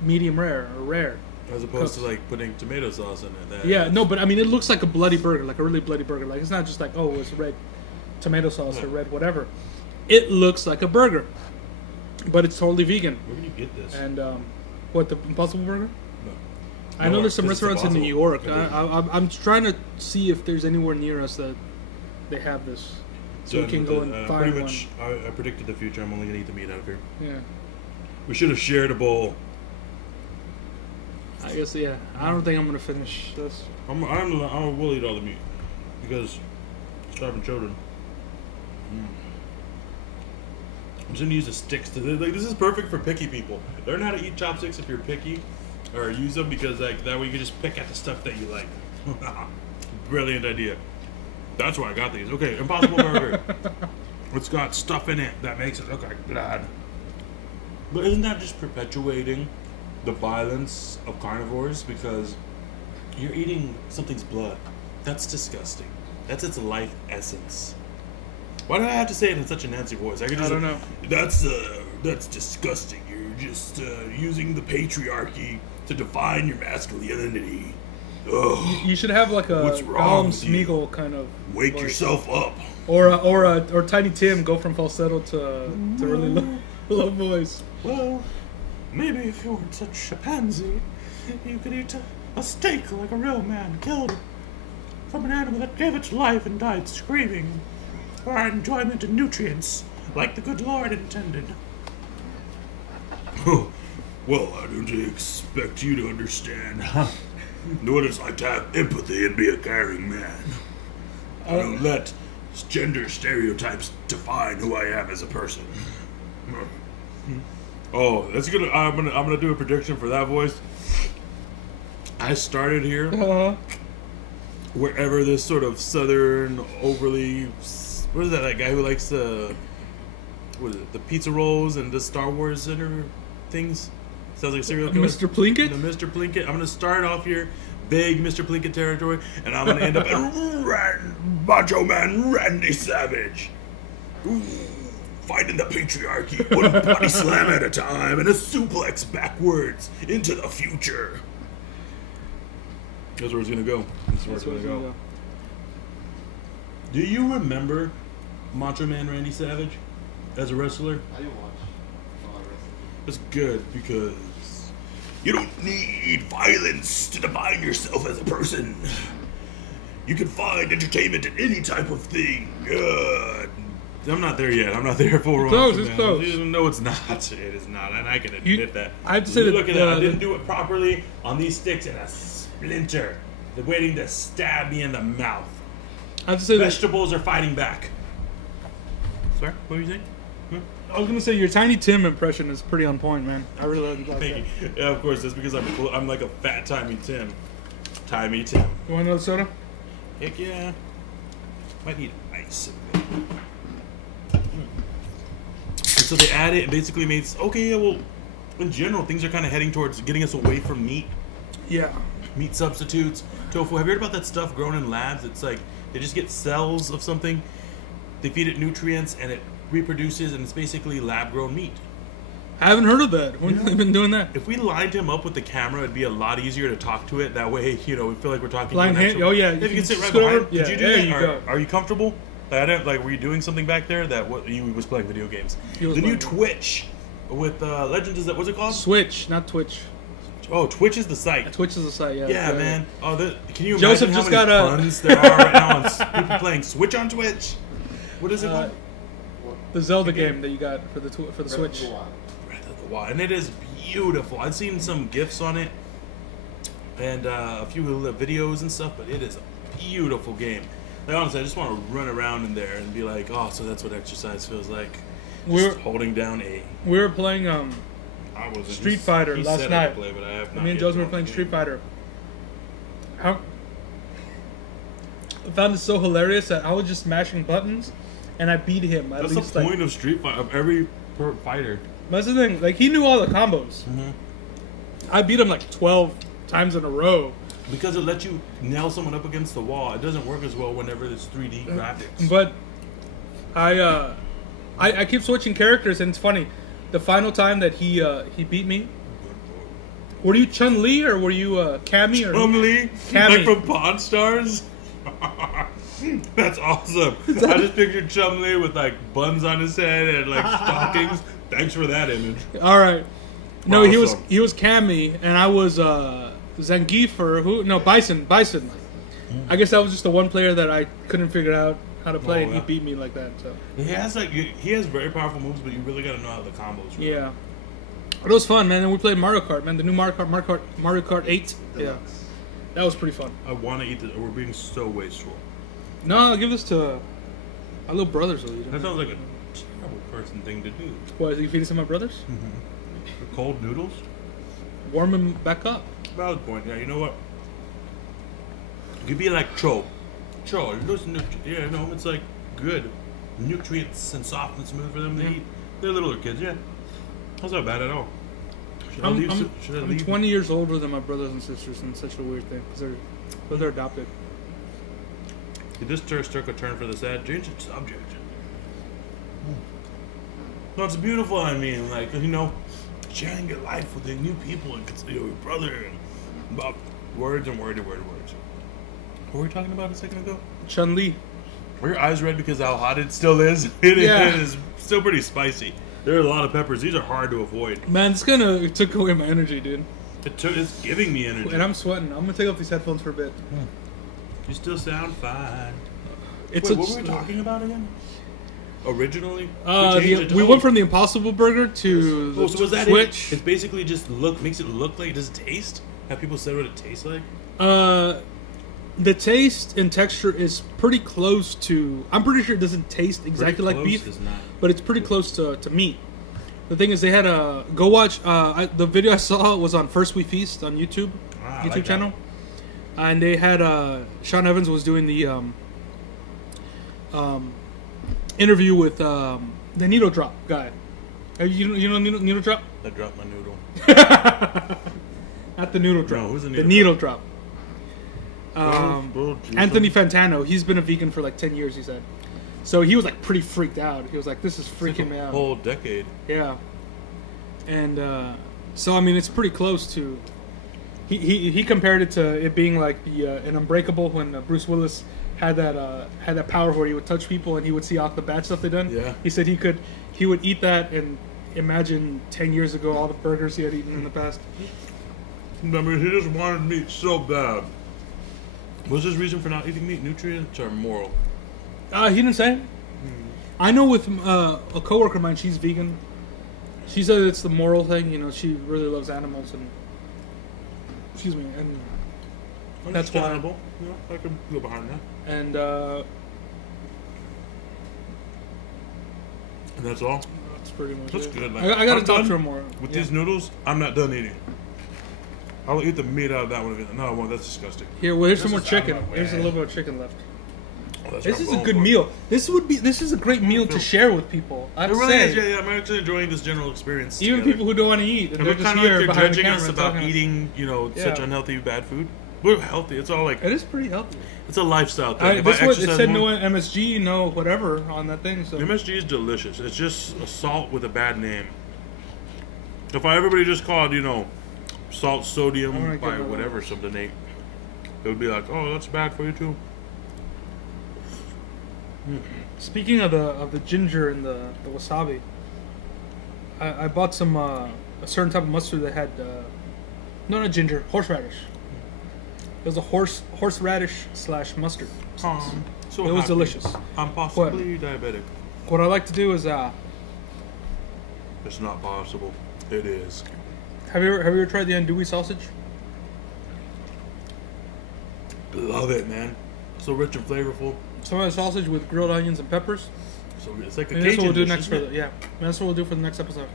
medium rare or rare. As opposed to like putting tomato sauce in it. Yeah, no, but I mean, it looks like a bloody burger, like a really bloody burger. Like it's not just like, oh, it's red tomato sauce or red whatever. It looks like a burger, but it's totally vegan. Where can you get this? And what, the Impossible Burger? No. I know there's some This is restaurants in New Impossible. York. I'm trying to see if there's anywhere near us that they have this, so we Done can with go it. and find Pretty one. much, I predicted the future. I'm only gonna eat the meat out of here. Yeah, We should have shared a bowl. I guess yeah. I don't think I'm gonna finish this. I will eat all the meat because starving children. I'm just gonna use the sticks to like. This is perfect for picky people. Learn how to eat chopsticks if you're picky, or use them because like that way you can just pick at the stuff that you like. Brilliant idea. That's why I got these. Okay, Impossible Burger. It's got stuff in it that makes it look like blood. But isn't that just perpetuating the violence of carnivores? Because you're eating something's blood. That's disgusting. That's its life essence. Why do I have to say it in such a Nancy voice? I don't know. That's disgusting. You're just using the patriarchy to define your masculinity. Ugh. You should have like a What's wrong Gollum with you? Smeagol kind of Wake voice. yourself up. or Tiny Tim go from falsetto to really low voice. Well, maybe if you weren't such a pansy, you could eat a steak like a real man, killed from an animal that gave its life and died screaming for our enjoyment and nutrients, like the good Lord intended. Oh, well, I don't expect you to understand what it's like to have empathy and be a caring man. I don't let gender stereotypes define who I am as a person. Oh, that's good. I'm gonna do a prediction for that voice. I started here, wherever this sort of southern, overly, what is that guy who likes the pizza rolls and the Star Wars Center things? Sounds like a serial killer. Mr. Plinkett? The Mr. Plinkett. I'm gonna start off here, big Mr. Plinkett territory, and I'm gonna end up at Macho Man Randy Savage. Ooh, fighting the patriarchy, one body slam at a time, and a suplex backwards into the future. That's where it's gonna go. That's where it's gonna go. Do you remember Macho Man Randy Savage as a wrestler? I didn't watch a lot of wrestling. That's good because you don't need violence to define yourself as a person. You can find entertainment in any type of thing. I'm not there yet. I'm not there full run. Close, it's close. No, it's not. It is not, and I can admit that. I have to say that look at that. I didn't do it properly on these sticks, and a splinter. They're waiting to stab me in the mouth. I have to say Vegetables are fighting back. Sorry, what were you saying? I was gonna say your Tiny Tim impression is pretty on point, man. I really like that. Thank you. Yeah, of course. That's because I'm like a fat Timey Tim. Timey Tim. You want another soda? Heck yeah. Might need ice. And so they added, it basically made, okay, yeah, well, in general, things are kind of heading towards getting us away from meat. Yeah. Meat substitutes, tofu. Have you heard about that stuff grown in labs? It's like they just get cells of something, they feed it nutrients, and it reproduces, and it's basically lab-grown meat. I haven't heard of that. When have they been doing that? If we lined him up with the camera, it'd be a lot easier to talk to it. That way, you know, we feel like we're talking Blind to an hand. actual... Oh yeah. If you can sit right scoot behind. over. Yeah, Could you do there that? you go. Are you comfortable? Like, I don't, like, were you doing something back there? That what you was playing video games. He was The new playing. Twitch with Legends. Is that what's it called? Switch, not Twitch. Oh, Twitch is the site. Twitch is the site. Yeah. Yeah, man. Oh, can you Joseph imagine how just many got a- puns there are right now on people playing Switch on Twitch? What is it called? The Zelda game that you got for the Switch. Breath of the Wild, and it is beautiful. I've seen some GIFs on it and a few videos and stuff, but it is a beautiful game. Like, honestly, I just want to run around in there and be like, oh, so that's what exercise feels like. Just holding down A. We were playing I wasn't. Street Fighter He last said night. I'd play, but I have not Me and yet Joseph were gone playing to Street game. Fighter. I found it so hilarious that I was just smashing buttons, and I beat him. At That's least, the like, point of Street Fighter, of every fighter. that's the thing. Like, he knew all the combos. Mm-hmm. I beat him like 12 times in a row. Because it lets you nail someone up against the wall. It doesn't work as well whenever it's 3D graphics. But I keep switching characters, and it's funny. The final time that he beat me, were you Chun-Li or were you Cammy or Chun-Li? Cammy. Like from Pawn Stars? That's awesome. I just pictured Chun-Li with like buns on his head and like stockings. Thanks for that image. All right. No, Awesome. he was Cammy, and I was Zangief or who? No, Bison. I guess that was just the one player that I couldn't figure out how to play, and he beat me like that. So He has very powerful moves, but you really got to know how the combos work. yeah, but it was fun, man. And we played Mario Kart, man. The new Mario Kart 8. Yeah, that was pretty fun. I want to eat this. We're being so wasteful. No, I'll give this to my little brothers. Will eat That it. sounds like a terrible person thing to do. What, are you feeding some of my brothers? The cold noodles? Warm them back up. Valid point. Yeah, you know what? You could be like Cho, it's like good nutrients and soft and smooth for them to eat. They're littler kids, yeah. That's not bad at all. Should I I'm leave? 20 years older than my brothers and sisters, and it's such a weird thing because they're adopted. Did this took a turn for the sad? Change the subject. No, it's beautiful. I mean, like, you know, sharing your life with the new people and consider your brother and about words and words. What were we talking about a second ago? Chun-Li. Were your eyes red because how hot it still is? It is still pretty spicy. There are a lot of peppers. These are hard to avoid. Man, it took away my energy, dude. It's giving me energy. And I'm sweating. I'm gonna take off these headphones for a bit. You still sound fine. Wait, what were we talking about again? Originally? We went from the Impossible Burger to the so was that Switch. It's basically just makes it look like, does it taste? Have people said what it tastes like? The taste and texture is pretty close to. I'm pretty sure it doesn't taste exactly like beef, but it's pretty close to meat. The thing is, they had a go watch. The video I saw was on First We Feast on YouTube channel, and they had Sean Evans was doing the interview with the Needle Drop guy. You know Needle Drop? I dropped my noodle. Not the Noodle Drop. No, who's the The Needle Drop. Oh, Anthony Fantano. He's been a vegan for like 10 years, he said. So he was like pretty freaked out. He was like, "This is freaking me out." Whole decade. Yeah, and so I mean, it's pretty close to. He compared it to it being like the in Unbreakable when Bruce Willis had that power where he would touch people and he would see off the bad stuff they done. Yeah. He said he would eat that and imagine 10 years ago all the burgers he had eaten in the past. I mean, he just wanted meat so bad. What's his reason for not eating meat? Nutrients or moral? He didn't say. I know with a coworker of mine, she's vegan. She said it's the moral thing. You know, she really loves animals and. Excuse me, and that's why. Understandable. Yeah, I can go behind that. And that's all. that's pretty much That's it. good. Like, I gotta I'm talk done to her more. With Yeah. these noodles, I'm not done eating. I'll eat the meat out of that one. No, I won't. That's disgusting. Here, well, here's some This more is out of chicken. my way. There's a little bit of chicken left. Oh, that's This what is I'm a going good for. meal. This is a great meal to share with people. I have It to really say, is. Yeah, I'm actually enjoying this general experience. even together. people who don't want to eat, and And they're we're just kind of here like you're behind the judging camera us and about talking. eating, such Yeah. unhealthy bad food. We're healthy. It's all like It is pretty healthy. it's a lifestyle thing. If I This was, it exercise said more- no MSG, no whatever on that thing. So MSG is delicious. It's just a salt with a bad name. If everybody just called, salt, I sodium wanna get by another whatever something it would be like, oh, that's bad for you too. speaking of the ginger and the wasabi, I bought some a certain type of mustard that had no, not ginger, horseradish. It was a horseradish / mustard. So It was happy. delicious. I'm possibly diabetic. What I like to do is It's not possible. It is. have you ever tried the andouille sausage? Love it, man. So rich and flavorful. Some of the sausage with grilled onions and peppers. So it's like a And Cajun that's what we'll do dish, next isn't for it? the that's what we'll do for the next episode.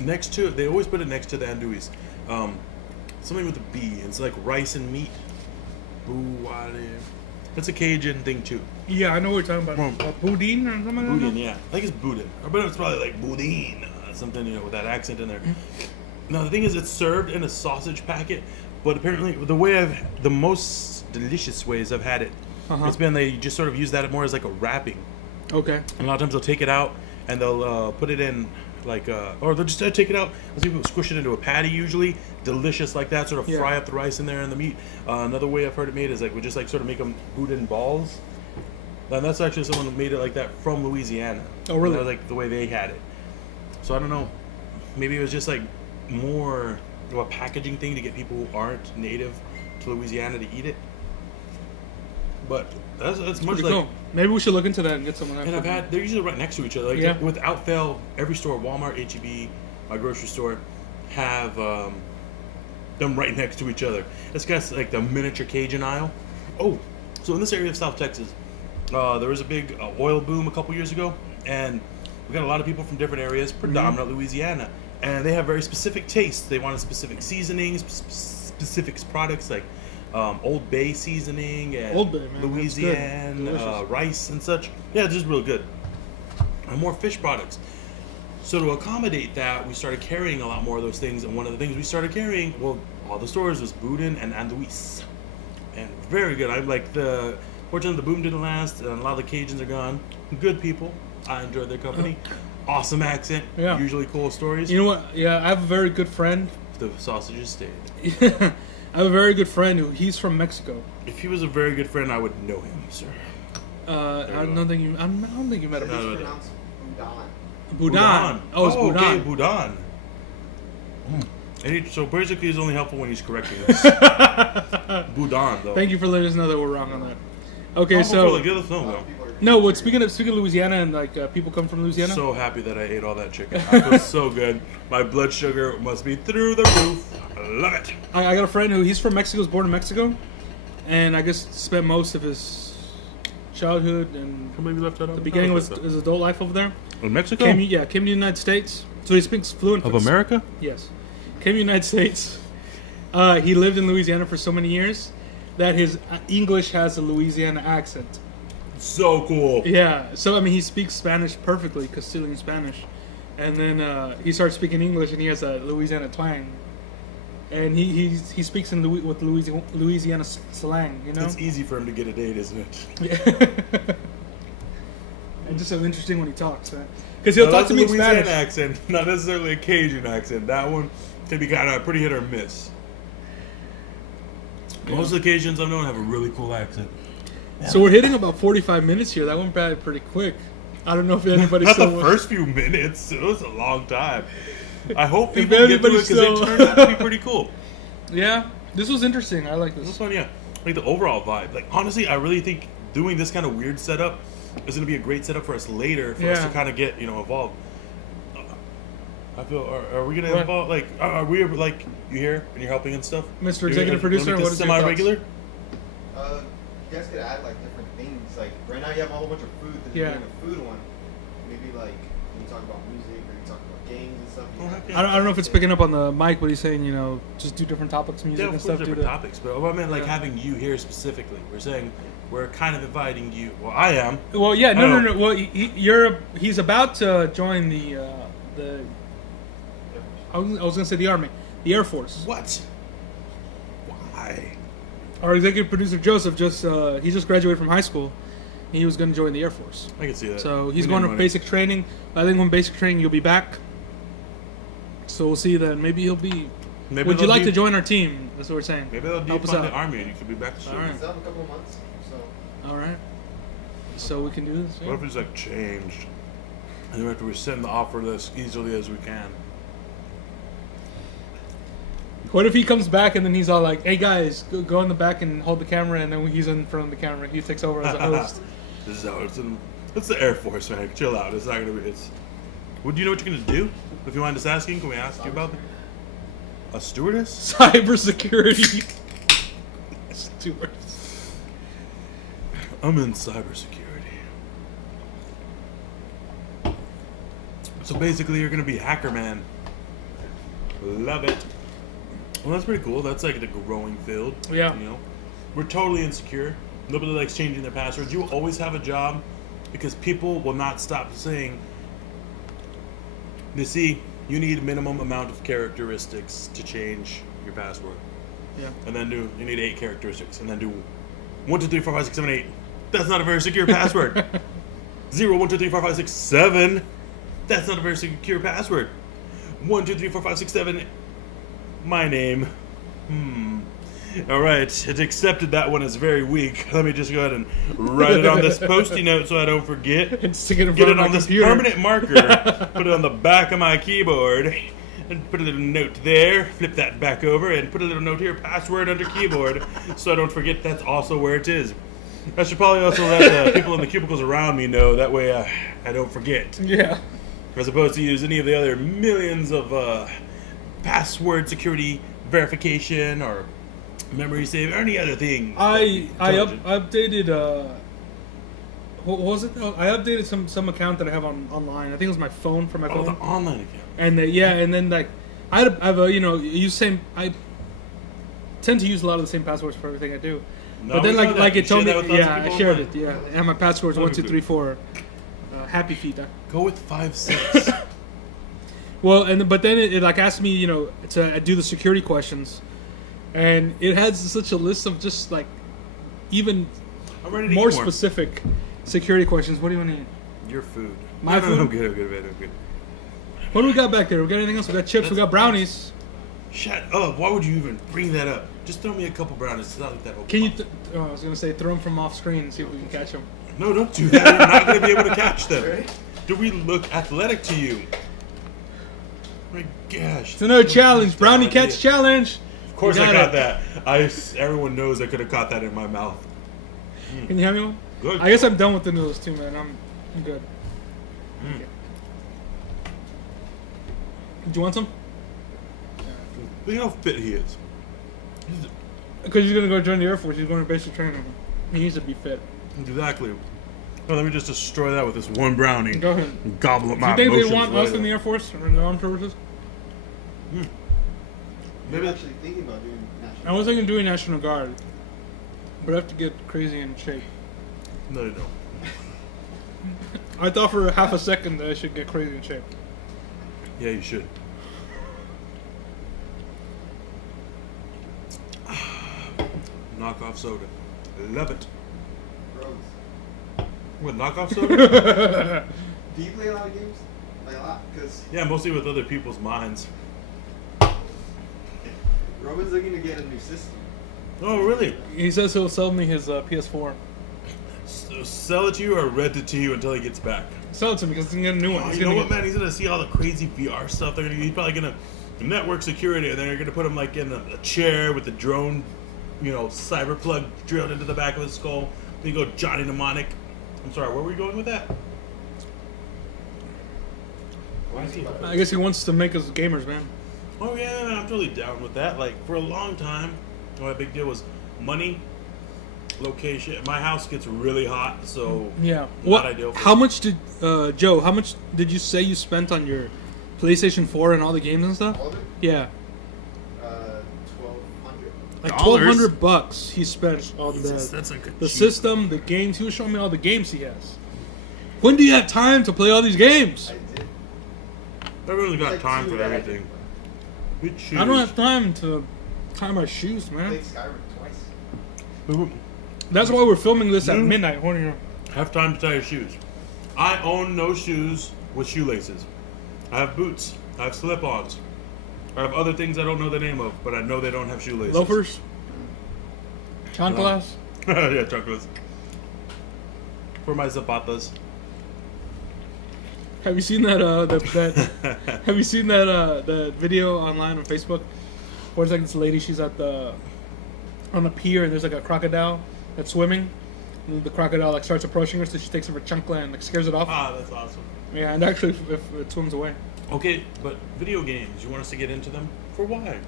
Next to they always put it next to the andouilles. Something with a B. It's like rice and meat. That's a Cajun thing too. Yeah, I know what you're talking about. Boudin or something like that? Boudin, yeah. I think it's boudin. But it's probably like boudin. Something, with that accent in there. No, the thing is, it's served in a sausage packet. But apparently, the most delicious ways I've had it, it's been they just sort of use that more as like a wrapping. Okay. And a lot of times they'll take it out and they'll put it in or they'll just take it out. I'll see people squish it into a patty usually. Delicious like that, sort of fry up the rice in there and the meat. Another way I've heard it made is like we just like sort of make them boudin balls. And that's actually someone who made it like that from Louisiana. Oh, really? That was like the way they had it. So I don't know. Maybe it was just like more of a packaging thing to get people who aren't native to Louisiana to eat it. But that's much Pretty like. cool. Maybe we should look into that and get some of that. And I've had, they're usually right next to each other. Like, Yeah. without fail, every store, Walmart, HEB, my grocery store, have them right next to each other. It's got like the miniature Cajun aisle. Oh, so in this area of South Texas, there was a big oil boom a couple years ago, and we got a lot of people from different areas, predominant Louisiana, and they have very specific tastes. They wanted specific seasonings, specific products like Old Bay seasoning and Old Bay, man, that's good. Louisiana Delicious. rice and such. Yeah, it's just real good. And more fish products. So to accommodate that, we started carrying a lot more of those things. And one of the things we started carrying, well, all the stores was boudin and andouilles, and very good. I like fortunately the boom didn't last, and a lot of the Cajuns are gone. Good people. I enjoyed their company. Awesome accent. Yeah. Usually cool stories. You know what? Yeah, I have a very good friend. The sausages stayed. I have a very good friend who he's from Mexico. If he was a very good friend, I would know him, sir. I don't think you met him. No. It's pronounced Udon. Boudin. Oh, it's Boudin. Okay, Boudin. So basically, he's only helpful when he's correcting us. Boudin, though. Thank you for letting us know that we're wrong on that. Okay, Oh, so like, let us know, though. no. What speaking of Louisiana and like people come from Louisiana. So happy that I ate all that chicken. I feel so good. My blood sugar must be through the roof. I love it. I got a friend who he's from Mexico, was born in Mexico, and I guess spent most of his childhood and Maybe left that out. the beginning of his adult life over there. In Mexico? Came to the United States, so he speaks fluent Of America? Yes, came to the United States. He lived in Louisiana for so many years that his English has a Louisiana accent. So cool. Yeah, so I mean he speaks Spanish perfectly, Castilian Spanish, and then he starts speaking English and he has a Louisiana twang. and he speaks in with Louisiana slang. You know, It's easy for him to get a date, isn't it? yeah. And just so interesting when he talks, man. Because he'll talk to me in Louisiana Spanish. accent, not necessarily a Cajun accent. That one can be kind of pretty hit or miss. Most of the Cajuns I've known have a really cool accent. So we're hitting about 45 minutes here. That went by pretty quick. I don't know if anybody Not still the wants- first few minutes. It was a long time. I hope If people get to it anybody's because it still- turned out to be pretty cool. Yeah, this was interesting. I like This was this. fun, yeah. Like the overall vibe. Like honestly, I really think doing this kind of weird setup is going to be a great setup for us later for us Yeah. to kind of get involved. I feel are we going to What? involve like are we like you here and you're helping and stuff? Mr. You're Executive gonna Producer, make what this is your thoughts? semi-regular? You guys could add like different things. Like right now you have a whole bunch of food. That Yeah. you're doing a food one. Maybe like when you talk about music or you talk about games and stuff. You Oh, have- heck I don't know if it's picking up on the mic, but he's saying, just do different topics, music Yeah, and of stuff. course, Do different the, topics, but I meant like Yeah. having you here specifically. We're saying we're kind of inviting you. Well, I am. Well, yeah, I no. don't know. Well, he's about to join the. I was gonna say the Army, the Air Force. What? Why? Our executive producer Joseph he just graduated from high school. And he was gonna join the Air Force. I can see that. So he's We going need to money. basic training. I think when basic training you'll be back. So we'll see then. Maybe he'll be. Maybe Would you they'll like be- to join our team? That's what we're saying. Maybe they'll Help us defund the out. army and you could be back to school. All right. Still have a couple of months. So All right. So we can do this. What if it's like changed? And then after we send the offer as easily as we can. What if he comes back and then he's all like, "Hey guys, go in the back and hold the camera," and then when he's in front of the camera, he takes over as a host. This is how it's the Air Force, man. Chill out. It's not gonna be. It's. Would you know what you're gonna do? If you mind us asking, can we ask you about a stewardess? Cybersecurity. Steward. I'm in cybersecurity. So basically, you're gonna be hacker man. Love it. Well, that's pretty cool. That's like the growing field. Yeah. We're totally insecure. Nobody likes changing their passwords. You will always have a job because people will not stop saying, you see, you need a minimum amount of characteristics to change your password. Yeah. And then you need 8 characteristics. And then do 1, 2, 3, 4, 5, 6, 7, 8. That's not a very secure password. 0, 1, 2, 3, 4, 5, 6, 7. That's not a very secure password. 1, 2, 3, 4, 5, 6, 7. My name. Alright, it accepted that one as very weak. Let me just go ahead and write it on this post-it note so I don't forget. And stick it in Get front it of my on this computer. permanent marker. Put it on the back of my keyboard. And put a little note there. Flip that back over and put a little note here. Password under keyboard. So I don't forget that's also where it is. I should probably also let the people in the cubicles around me know. That way I don't forget. Yeah. As opposed to use any of the other millions of password security verification or memory save or any other thing. I Intelligent. updated what was it? I updated some account that I have online. I think it was my phone for my Oh, the phone. online account. And and then like I have a use same. I tend to use a lot of the same passwords for everything I do. No, But then we know that. like You it told me, shared that with lots of I people shared online. it. Yeah, and my password is Okay, 1 2 good. 3 4. Happy feet. Go with 5 6. Well, but then it like asked me, to do the security questions, and it has such a list of just like even I'm ready to more eat more. specific security questions. What do you want to eat? Your food. My no, food? I'm good. I'm good. I'm good. What do we got back there? We got anything else? We got chips. We got brownies. Shut up. Why would you even bring that up? Just throw me a couple brownies. It's not like that. Can you? I was gonna say throw them from off screen and see if we can catch them. No, don't do that. We're not going to be able to catch them. Do we look athletic to you? My gosh. It's another challenge. Dumb Brownie idea. catch challenge. Of course You I got got it. that. Everyone knows I could have caught that in my mouth. Can you have me one? Good. I guess I'm done with the noodles too, man. I'm good. Mm. Do you want some? Look how fit he is. Because he's gonna go join the Air Force. He's going to basic training. He needs to be fit. Exactly. Oh, let me just destroy that with this one brownie. Go ahead. And gobble up Do my you think they emotions want us later. in the Air Force or in the armed services? Maybe actually thinking about doing national. I was thinking doing National Guard, but I have to get crazy in shape. No, you don't. I thought for half a second that I should get crazy in shape. Yeah, you should. knockoff soda. Love it. Bros. What, knockoff soda? Do you play a lot of games? Like a lot? Because Yeah, mostly with other people's minds. Roman's looking to get a new system. Oh, really? He says he'll sell me his PS4. So sell it to you or rent it to you until he gets back? Sell it to me because he's gonna get a new one. Oh, He's you know gonna what, man? He's gonna see all the crazy VR stuff. He's probably gonna network security, and then they're gonna put him like in a chair with the drone, cyber plug drilled into the back of his skull. Then you go Johnny Mnemonic. I'm sorry, where were we going with that? Why is he? I guess he wants to make us gamers, man. Oh yeah, I'm totally down with that. Like for a long time, my big deal was money, location. My house gets really hot, so Yeah. not ideal. For How much did Joe? How much did you say you spent on your PlayStation 4 and all the games and stuff? All of it? Yeah, 1,200. like Dollars? $1,200 he spent on Jesus, that's like a the cheap- system, the games. He was showing me all the games he has. When do you have time to play all these games? I did. Everyone's got Like time two for that I everything. did. We choose. I don't have time to tie my shoes, I man. played Skyrim twice. That's why we're filming this at You- midnight. Hold on. Have time to tie your shoes. I own no shoes with shoelaces. I have boots. I have slip-ons. I have other things I don't know the name of, but I know they don't have shoelaces. Loafers, chanclas. Yeah, chocolates. For my zapatas. Have you seen that? Have you seen that video online on Facebook? Where it's like this lady, she's on a pier, and there's like a crocodile that's swimming. And the crocodile like starts approaching her, so she takes her chancla and like scares it off. Ah, that's awesome. Yeah, and actually, if it swims away. Okay, but video games, you want us to get into them? For why?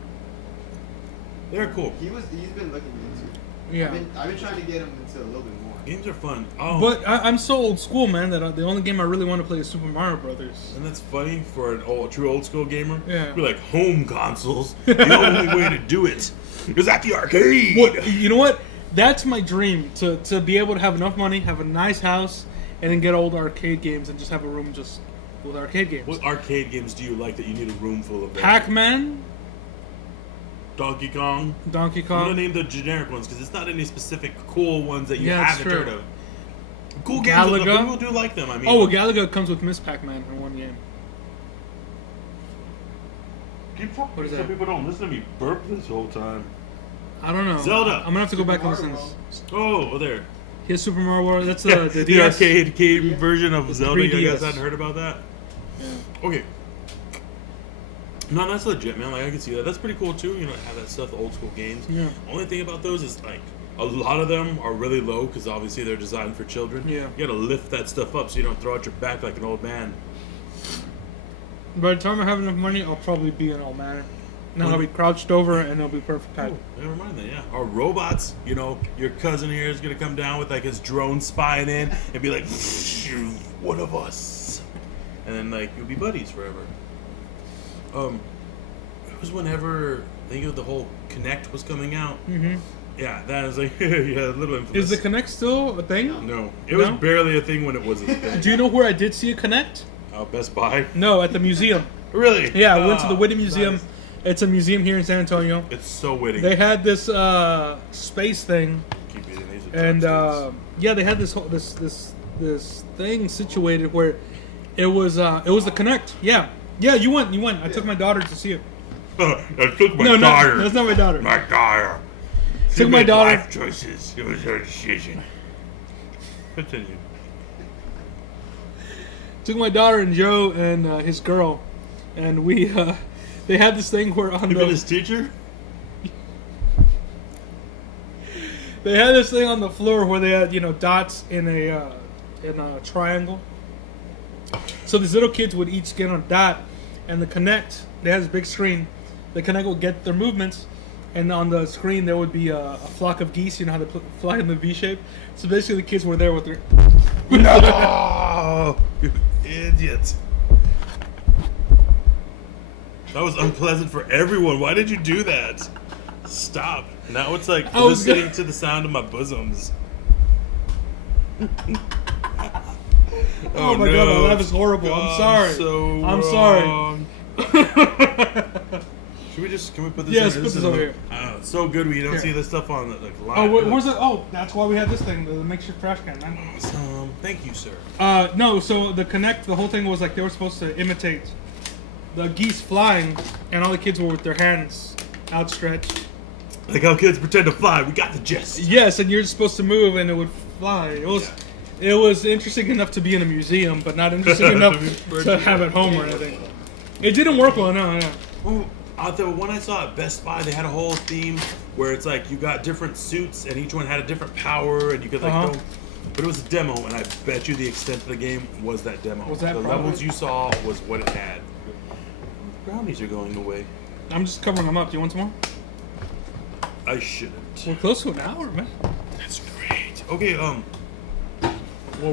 They're cool. He's been looking into it. Yeah. I've been trying to get him into a little bit more. Games are fun. Oh, But I'm so old school, man, that the only game I really want to play is Super Mario Brothers. and that's funny for a true old school gamer. Yeah. We're like, home consoles. The only way to do it is at the arcade. What you know? What? That's my dream to be able to have enough money, have a nice house, and then get old arcade games and just have a room just with arcade games. What arcade games do you like that you need a room full of? Pac-Man, Donkey Kong. Donkey I'm gonna Kong, name the generic ones because it's not any specific cool ones that you Yeah, it's haven't true. heard of. Cool games, Galaga. people do like them. I mean, Oh, well, Galaga comes with Miss Pac-Man in one game. What is so that? people don't listen to me burp this whole time. I don't know. Zelda. I'm gonna have to go back and listen to Mario this. Oh, there. Here's Super Mario World. That's Yeah, the the DS. arcade version of It's Zelda. You 3DS. guys hadn't heard about that? Okay. No, that's legit, man. Like I can see that. That's pretty cool too. Have that stuff, the old school games. Yeah. Only thing about those is like a lot of them are really low because obviously they're designed for children. Yeah. You gotta lift that stuff up so you don't throw out your back like an old man. By the time I have enough money, I'll probably be an old man. And then I'll be crouched over, and it'll be perfect height. Oh, never mind that. Yeah. Or robots. Your cousin here is gonna come down with like his drone spying in and be like, "You're one of us," and then like you'll be buddies forever. It was whenever I think the whole Connect was coming out. Mm-hmm. Yeah, that is like a little infamous. Is the Kinect still a thing? No, it was No? barely a thing when it was a thing. Do you know where I did see a Kinect? Best Buy. No, at the museum. Really? Yeah, I went to the Ah, Whitney Museum. nice. It's a museum here in San Antonio. It's so witty. They had this space thing, Keep eating these and chopsticks. yeah, they had this thing situated where it was the Kinect. Yeah, you went. I took my daughter to see it. I took my No, daughter. that's not my daughter. My daughter. She Took my made daughter- life choices. It was her decision. Continue. Took my daughter and Joe and his girl, and we they had this thing where on You been the his teacher? they had this thing on the floor where they had dots in a triangle. So these little kids would each get on a dot, and the Kinect, they had this big screen. The Kinect would get their movements, and on the screen there would be a flock of geese. You know how they fly in the V shape. So basically, the kids were there with their. No! You idiot. That was unpleasant for everyone. Why did you do that? Stop. Now it's like I was listening gonna- to the sound of my bosoms. Oh my God, my laugh is horrible. I'm sorry. So I'm sorry. wrong. Can we put this? Yes, in? put this over here. It's so good we don't Here. see this stuff on like live. Oh, where's it? Oh, that's why we had this thing, the makeshift trash can, man. Awesome. Thank you, sir. No, so the Connect, the whole thing was like they were supposed to imitate the geese flying, and all the kids were with their hands outstretched. Like how kids pretend to fly. We got the gist. Yes, and you're supposed to move, and it would fly. It was interesting enough to be in a museum, but not interesting enough to have at home or anything. It didn't work well, no, yeah. Well, when I saw at Best Buy, they had a whole theme where it's like you got different suits, and each one had a different power, and you could like go. But it was a demo, and I bet you the extent of the game was that demo. Was that the probably? levels you saw was what it had. Brownies are going away. I'm just covering them up. Do you want some more? I shouldn't. We're close to an hour, man. That's great. Okay, well,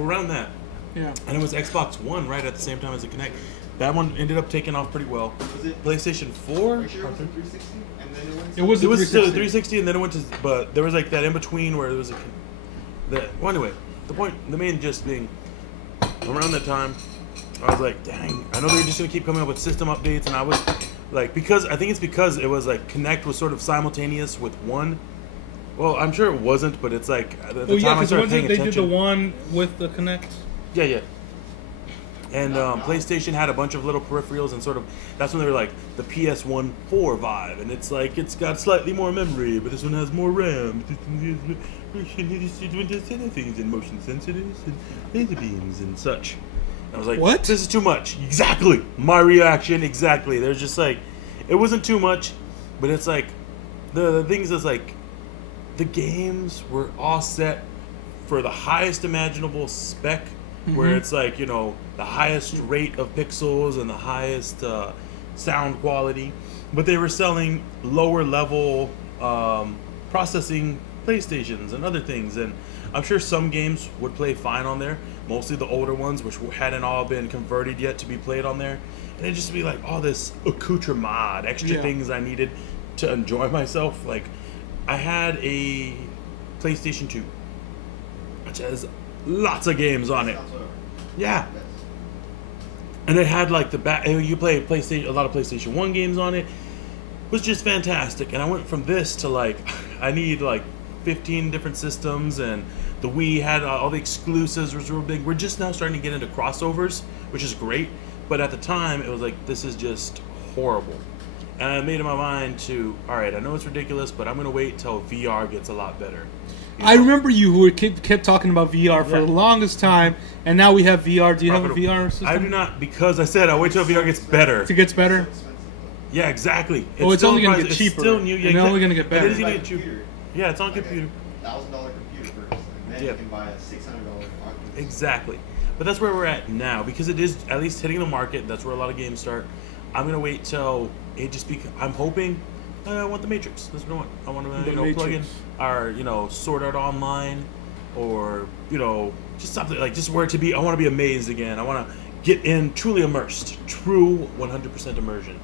around that, Yeah. and it was Xbox One right at the same time as the Kinect. That one ended up taking off pretty well. Was it? PlayStation 4? Are you sure it was a 360? And then it went to... It was It the was still 360, 360. and then it went to, but there was like that in between where there was well, anyway, the main gist being, around that time, I was like, dang, I know they're just gonna keep coming up with system updates, and I was like, I think it's because it was like Kinect was sort of simultaneous with one. Well, I'm sure it wasn't, but it's like at the time I started paying they attention. did the one with the Connect. Yeah. And PlayStation had a bunch of little peripherals, and sort of that's when they were like the PS1 4 vibe, and it's like it's got slightly more memory, but this one has more RAM. Things and motion sensors and laser beams and such. And I was like, what? This is too much. Exactly. My reaction. Exactly. There's just like, it wasn't too much, but it's like the things is like the games were all set for the highest imaginable spec. Where it's like, the highest rate of pixels and the highest sound quality. But they were selling lower level processing PlayStations and other things. And I'm sure some games would play fine on there. Mostly the older ones, which hadn't all been converted yet to be played on there. And it'd just be like all this accoutrement, extra things I needed to enjoy myself. Like, I had a PlayStation 2, which has lots of games on it. Yeah. And it had like you play a lot of PlayStation 1 games on it. It was just fantastic. And I went from this to like, I need like 15 different systems, and the Wii had all the exclusives, was real big. We're just now starting to get into crossovers, which is great. But at the time, it was like, this is just horrible. And I made in my mind to, all right, I know it's ridiculous, but I'm going to wait till VR gets a lot better. I remember you who kept talking about VR for the longest time, and now we have VR. Do you have a VR system? I do not, because I said I'll wait till VR gets better. It gets better? Yeah, exactly. It's only going to get cheaper. It's still new. Yeah, it's only going to get better. It is going to get cheaper. Yeah, it's on computer. $1,000 computer first, and then you can buy a $600 Oculus. Exactly. But that's where we're at now, because it is at least hitting the market. That's where a lot of games start. I'm going to wait till it just I'm hoping I want the Matrix. That's what I want. I want to plug in our Sword Art Online, or just something like just where to be. I want to be amazed again. I want to get in truly immersed, true 100% immersion.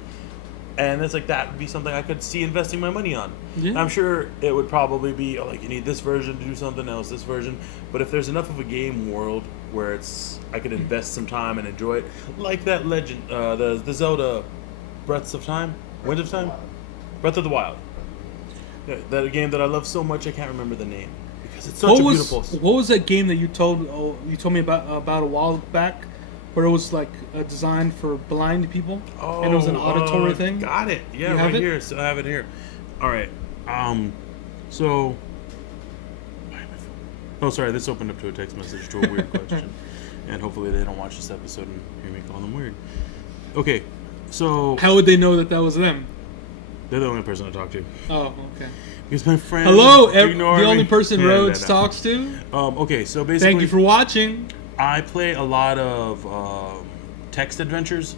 And it's like that would be something I could see investing my money on. Yeah. I'm sure it would probably be like you need this version to do something else, this version. But if there's enough of a game world where I could invest some time and enjoy it, like that Legend, the Zelda Breath of Time, Wind of Time, Breath of the Wild. Yeah, that game that I love so much I can't remember the name because it's such a beautiful. What was that game that you told me about a while back? Where it was like designed for blind people, and it was an auditory thing. Got it. Yeah, right here. So I have it here. All right. So. Oh, sorry. This opened up to a text message to a weird question, and hopefully they don't watch this episode and hear me call them weird. Okay, so. How would they know that was them? They're the only person I talk to. Oh, okay. Because my friend. Hello, the only person Rodez talks to. Okay, so basically. Thank you for watching. I play a lot of text adventures,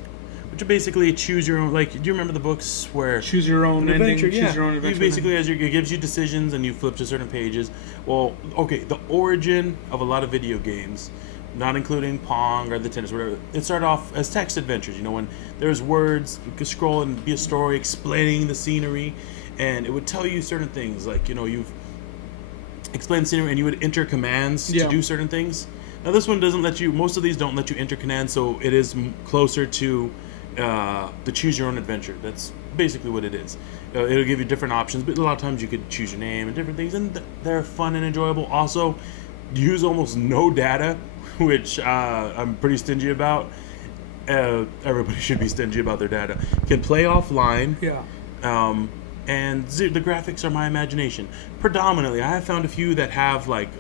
which are basically choose your own. Like, do you remember the books where choose your own adventure? Choose your own adventure. You basically, it gives you decisions, and you flip to certain pages. Well, okay, the origin of a lot of video games, not including Pong or the tennis, or whatever, it started off as text adventures. When there's words, you could scroll and be a story explaining the scenery, and it would tell you certain things. Like, you've explained the scenery, and you would enter commands to do certain things. Now this one doesn't let you. Most of these don't let you enter commands, so it is closer to the choose your own adventure. That's basically what it is. It'll give you different options, but a lot of times you could choose your name and different things, and they're fun and enjoyable. Also, use almost no data, which I'm pretty stingy about. Everybody should be stingy about their data. Can play offline. Yeah. And the graphics are my imagination. Predominantly, I have found a few that have like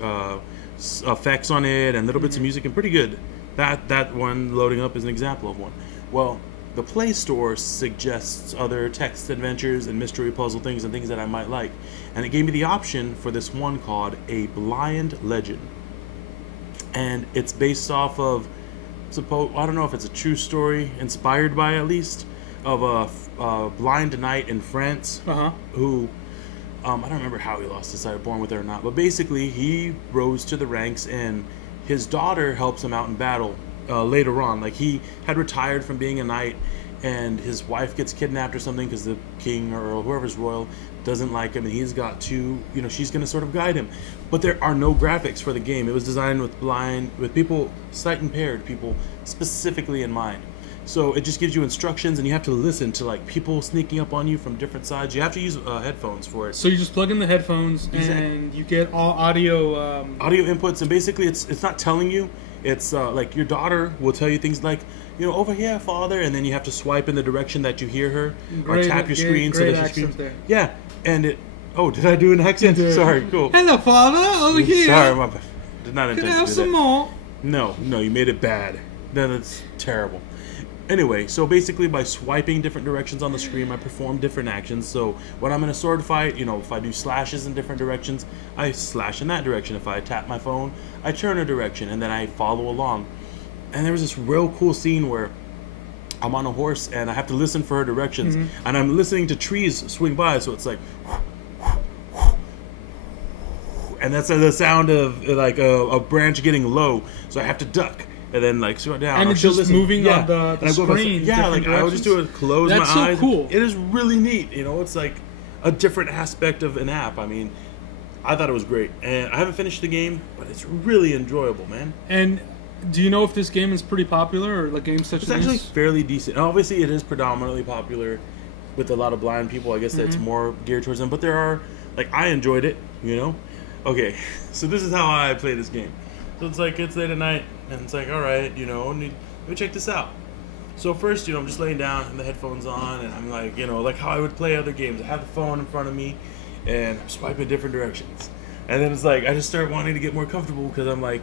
effects on it and little bits of music, and pretty good. That one loading up is an example of one. Well, the Play Store suggests other text adventures and mystery puzzle things and things that I might like, and it gave me the option for this one called A Blind Legend, and it's based off of I don't know if it's a true story, inspired by at least, of a blind knight in France who I don't remember how he lost his sight, born with it or not, but basically he rose to the ranks, and his daughter helps him out in battle later on. Like, he had retired from being a knight, and his wife gets kidnapped or something because the king or whoever's royal doesn't like him, and he's got to, she's going to sort of guide him. But there are no graphics for the game. It was designed with people, sight impaired people specifically in mind. So it just gives you instructions, and you have to listen to like people sneaking up on you from different sides. You have to use headphones for it. So you just plug in the headphones, and you get all audio inputs, and basically it's not telling you. It's like your daughter will tell you things like, over here, father, and then you have to swipe in the direction that you hear her, or tap your screen so that your screen. Yeah, and it. Oh, did I do an accent? Sorry, cool. Hello, father. Over here. Sorry, my bad. Did not intend to do that. Can I have some more? No, you made it bad. Then it's terrible. Anyway, so basically by swiping different directions on the screen, I perform different actions. So when I'm in a sword fight, if I do slashes in different directions, I slash in that direction. If I tap my phone, I turn a direction, and then I follow along. And there was this real cool scene where I'm on a horse, and I have to listen for her directions. And I'm listening to trees swing by, so it's like... And that's the sound of like a branch getting low, so I have to duck. And then like slow down. And it's just moving on the screen. Yeah, like I would just do it, close my eyes. That's so cool. It is really neat. It's like a different aspect of an app. I mean, I thought it was great. And I haven't finished the game, but it's really enjoyable, man. And do you know if this game is pretty popular, or like games such as this? It's actually fairly decent. Obviously, it is predominantly popular with a lot of blind people. I guess that's more geared towards them. But there are, like, I enjoyed it, Okay, so this is how I play this game. So it's like, it's late at night, and it's like, all right, let me check this out. So first, I'm just laying down, and the headphones on, and I'm like, like how I would play other games. I have the phone in front of me, and I'm swiping different directions. And then it's like, I just start wanting to get more comfortable, because I'm like,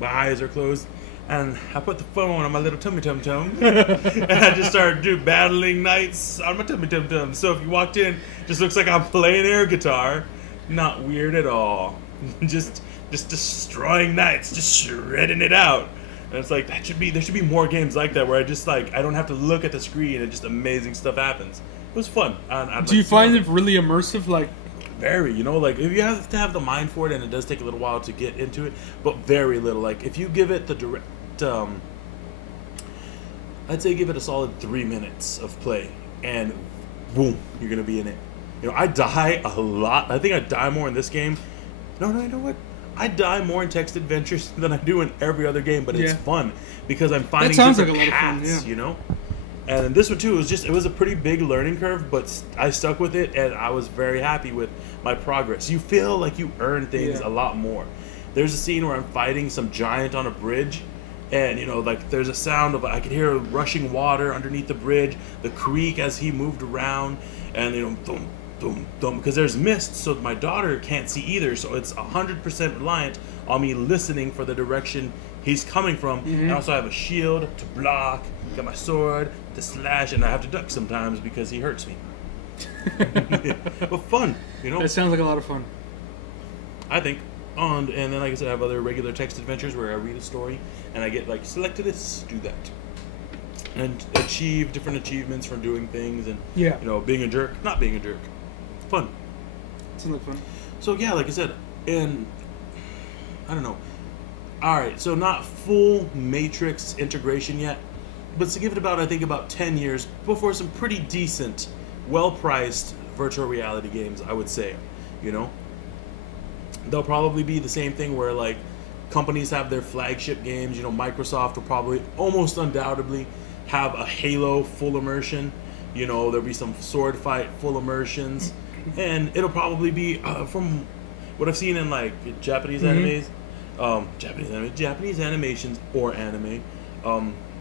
my eyes are closed, and I put the phone on my little tummy tum-tum, and I just start battling knights on my tummy tum-tum. So if you walked in, it just looks like I'm playing air guitar. Not weird at all. just destroying knights, just shredding it out. And it's like, there should be more games like that, where I just like, I don't have to look at the screen and just amazing stuff happens. It was fun. Do you find it really immersive? Like, very, like, if you have to have the mind for it, and it does take a little while to get into it, but very little. Like, if you give it the direct, I'd say give it a solid 3 minutes of play, and boom, you're gonna be in it. I die a lot. I think I die more in this game. No, you know what? I die more in text adventures than I do in every other game, but it's fun because I'm finding different paths, And this one too, it was a pretty big learning curve, but I stuck with it, and I was very happy with my progress. You feel like you earn things a lot more. There's a scene where I'm fighting some giant on a bridge, and like there's a sound of, I could hear rushing water underneath the bridge, the creek as he moved around, and thump, because there's mist, so my daughter can't see either, so it's 100% reliant on me listening for the direction he's coming from. And also I have a shield to block, got my sword to slash, and I have to duck sometimes because he hurts me. But fun, That sounds like a lot of fun, I think. And then, like I said, I have other regular text adventures where I read a story and I get like, select this, do that, and achieve different achievements from doing things, and being a jerk, not being a jerk. Fun. Sounds like fun. So yeah, like I said, and I don't know. All right, so not full Matrix integration yet, but to give it about, I think, about 10 years before some pretty decent, well-priced virtual reality games, I would say. They'll probably be the same thing where like companies have their flagship games. Microsoft will probably almost undoubtedly have a Halo full immersion. You know, there'll be some sword fight, full immersions, and it'll probably be from what I've seen in like Japanese animes, Japanese animations or anime.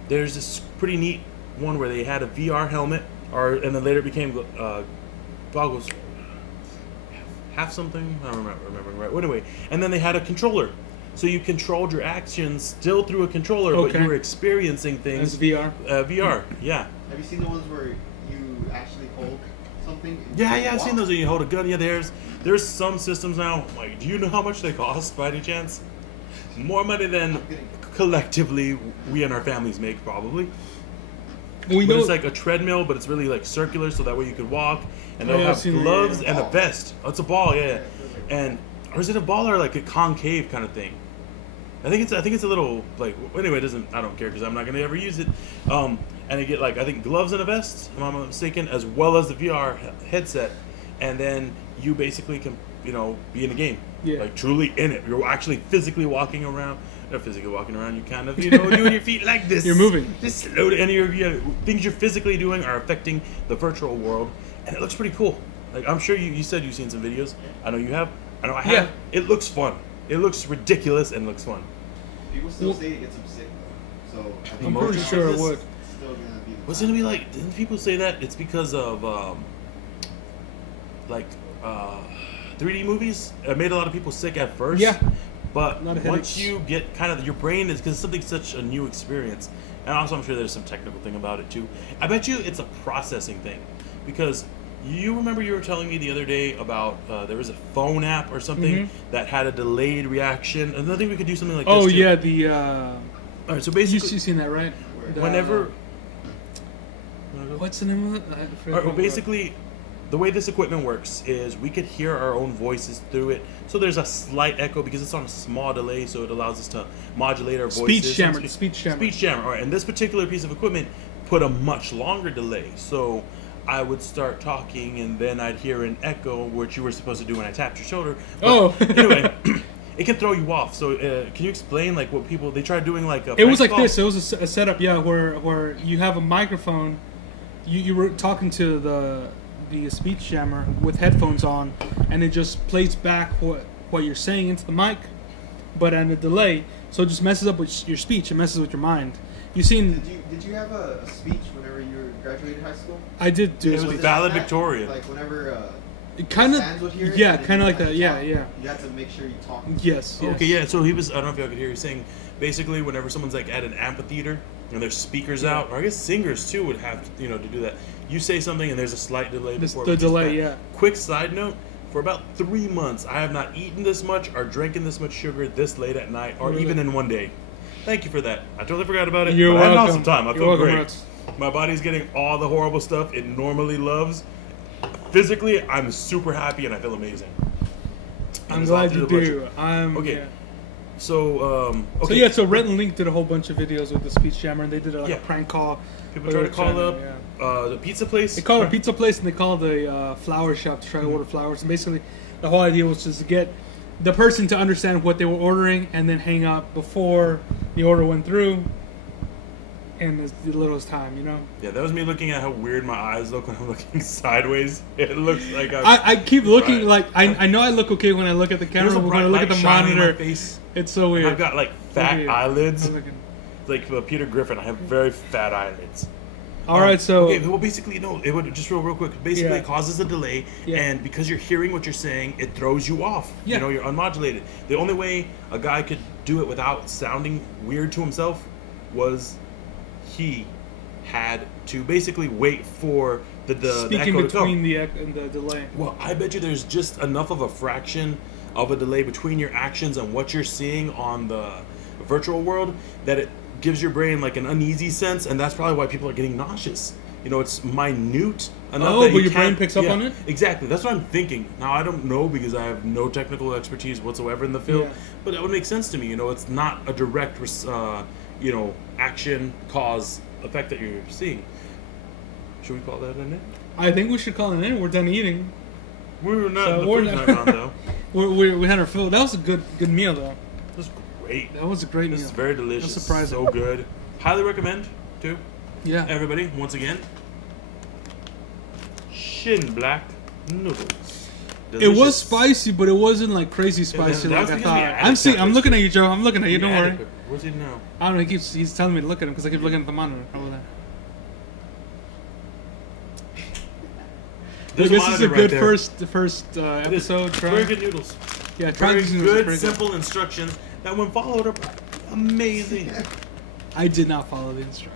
There's this pretty neat one where they had a VR helmet, and then later it became goggles. Half something, I don't remember right. Well, anyway, and then they had a controller, so you controlled your actions still through a controller, but you were experiencing things. As VR. VR, yeah. Have you seen the ones where you actually hold something? Yeah, I've seen those where you hold a gun. Yeah, there's some systems now. Like, do you know how much they cost by any chance? More money than collectively we and our families make, probably. But it's like a treadmill, but it's really like circular, so that way you could walk. And they'll have gloves and a vest. Oh, it's a ball, yeah. And or is it a ball or like a concave kind of thing? I think it's a little like anyway. It doesn't. I don't care because I'm not gonna ever use it. And you get like I think gloves and a vest, if I'm not mistaken, as well as the VR headset. And then you basically can be in the game, like truly in it. You're actually physically walking around. Not physically walking around. You kind of doing your feet like this. You're moving. Just slow, and things you're physically doing are affecting the virtual world. And it looks pretty cool. Like I'm sure you said you've seen some videos. I know you have. I know I have. Yeah. It looks fun. It looks ridiculous and looks fun. People still say it gets them sick though. So I think I'm pretty sure it would. Still gonna be What's it gonna be like? Didn't people say that it's because of 3D movies? It made a lot of people sick at first. Yeah. But once you get kind of your brain is because something's such a new experience, and also I'm sure there's some technical thing about it too. I bet you it's a processing thing. Because you remember you were telling me the other day about there was a phone app or something that had a delayed reaction. And I think we could do something like this too. Yeah, the... All right, so basically... You've seen that, right? Whenever... What's the name of it? All right, well, basically, the way this equipment works is we could hear our own voices through it. So there's a slight echo because it's on a small delay, so it allows us to modulate our voices. Speech jammer. All right, and this particular piece of equipment put a much longer delay. So I would start talking, and then I'd hear an echo, which you were supposed to do when I tapped your shoulder. But anyway, it can throw you off. So can you explain like what people they tried doing like a? It was like this. It was a setup, where you have a microphone. You were talking to the speech jammer with headphones on, and it just plays back what you're saying into the mic, but at a delay. So it just messes up with your speech. It messes with your mind. You seen? Did you have a speech whenever you graduated high school? I did do. It was valedictorian. Like whenever. Kind of. Yeah, kind of like that. Yeah. You have to make sure you talk. Yes. Okay. Yeah. So he was. I don't know if y'all could hear you saying. Basically, whenever someone's like at an amphitheater and there's speakers out, or I guess singers too would have to do that. You say something and there's a slight delay before. The delay. Yeah. Quick side note. For about 3 months, I have not eaten this much or drinking this much sugar this late at night, or even in one day. Thank you for that. I totally forgot about it. You're welcome. I had an awesome time. I feel great. Rex. My body's getting all the horrible stuff it normally loves. Physically, I'm super happy and I feel amazing. I'm glad you do. Okay. Yeah. So, So Rhett and Link did a whole bunch of videos with the speech jammer, and they did a prank call. People try to call up the pizza place. They called a pizza place, and they called the flower shop to try to order flowers. And basically, the whole idea was just to get the person to understand what they were ordering, and then hang up before the order went through. And as little as time, Yeah, that was me looking at how weird my eyes look when I'm looking sideways. It looks like I keep looking like I know I look okay when I look at the camera, but when I look at the monitor, it's so weird. I've got like fat eyelids. Like Peter Griffin, I have very fat eyelids. All right, so well, basically, it would just real quick. Basically, it causes a delay, and because you're hearing what you're saying, it throws you off. Yeah. You're unmodulated. The only way a guy could do it without sounding weird to himself was he had to basically wait for the speaking echo between to the and the delay. Well, I bet you there's just enough of a fraction of a delay between your actions and what you're seeing on the virtual world that it gives your brain like an uneasy sense, and that's probably why people are getting nauseous. It's minute enough that but your brain picks up on it? Exactly. That's what I'm thinking. Now, I don't know because I have no technical expertise whatsoever in the field, but that would make sense to me. It's not a direct, action, cause, effect that you're seeing. Should we call that an end? I think we should call it in. We're done eating. We're not. The food's not gone, though. we had our food. That was a good meal, though. That was great. That was a great meal. This is very delicious. That's surprising. So good. Highly recommend, too. Yeah. Everybody, once again, Shin black noodles. It was Delicious. spicy, but it wasn't like crazy spicy that like was I because we thought. added I'm seeing. I'm peppers. looking at you, Joe. I'm looking at you. Don't worry. What's he know? I don't know. He's telling me to look at him because I keep looking at the monitor. How about that? There's This is monitor a right good there. first episode. Try. Very good noodles. Yeah, try Very these noodles. good, Very simple instructions that when followed are amazing. I did not follow the instructions.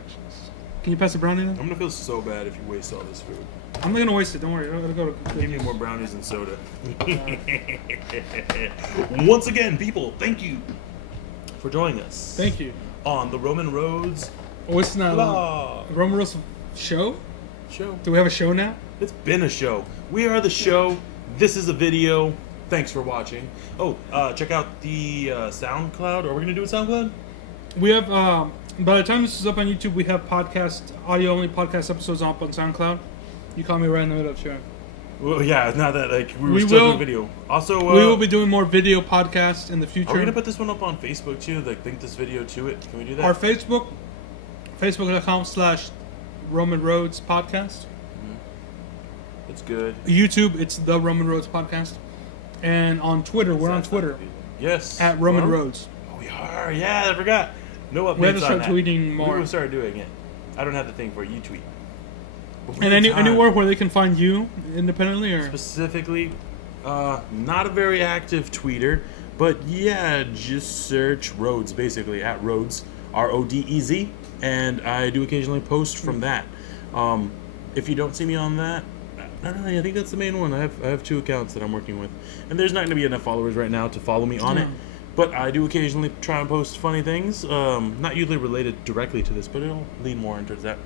Can you pass the brownie then? I'm gonna feel so bad if you waste all this food. I'm not gonna waste it. Don't worry. It'll go to Give me more brownies and soda. Once again, people, thank you for joining us. Thank you. On the Roman Roads Oh, it's not vlog Roman Roast show. show. Do we have a show now? It's been a show. We are the show. This is a video. Thanks for watching. Oh, check out the SoundCloud. Are we gonna do a SoundCloud? We have. By the time this is up on YouTube, we have audio only podcast episodes up on SoundCloud. You caught me right in the middle of showing. Well, yeah, not that like we were We still will- doing video. Also, We will be doing more video podcasts in the future. Are we gonna put this one up on Facebook too? Like, link this video to it. Can we do that? Our Facebook.com/Roman Roads Podcast. It's good. YouTube, it's the Roman Roads Podcast. And on Twitter, we're on That's Twitter not good. Yes. at Roman Well, Roads. Oh, we are. Yeah, I forgot. No updates We have to start on that. tweeting more. We will start doing it. I don't have the thing for it. You tweet. But we And have time. anywhere where they can find you independently, or Specifically, not a very active tweeter, but yeah, just search Rodez, basically, at Rodez, Rodez, and I do occasionally post from that. If you don't see me on that, I don't know, I think that's the main one. I have 2 accounts that I'm working with, and there's not going to be enough followers right now to follow me on it, but I do occasionally try and post funny things, not usually related directly to this, but it'll lead more into that.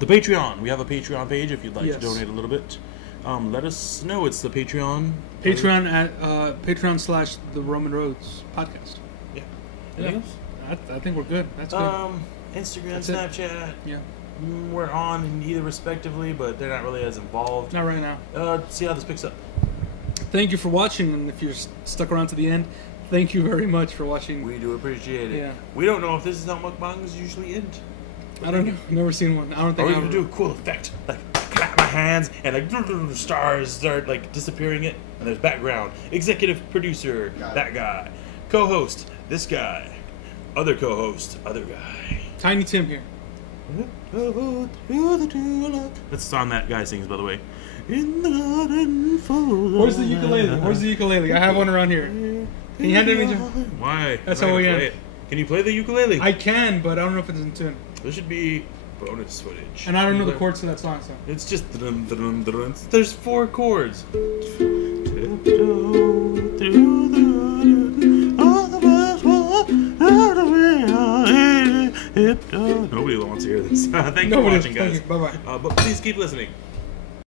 The Patreon. We have a Patreon page if you'd like to donate a little bit. Let us know. It's the Patreon. Patreon at Patreon/ the Roman Roads Podcast. Yeah. Yeah. Anything else? I think we're good. That's good. Instagram, That's it. Snapchat. Yeah. We're on in either respectively, but they're not really as involved. Not right now. See how this picks up. Thank you for watching, and if you're stuck around to the end, thank you very much for watching. We do appreciate it. Yeah. We don't know if this is how mukbangs usually end. I don't know. Never seen one. I don't Are think we I've gonna do a cool effect? Like clap my hands and like stars start like disappearing it, and there's background. Executive producer, that guy. Co-host, this guy. Other co-host, other guy. Tiny Tim here. That's the song that guy sings, by the way. In the garden full. Where's the ukulele? Where's the ukulele? I have one around here. Can you hand it to me, Joe? Why? That's I'm how not we gonna end. play it. Can you play the ukulele? I can, but I don't know if it's in tune. There should be bonus footage. And I don't know the chords to that song, so. It's just there's 4 chords. Nobody wants to hear this. Thank you for watching, guys. Bye bye. But please keep listening.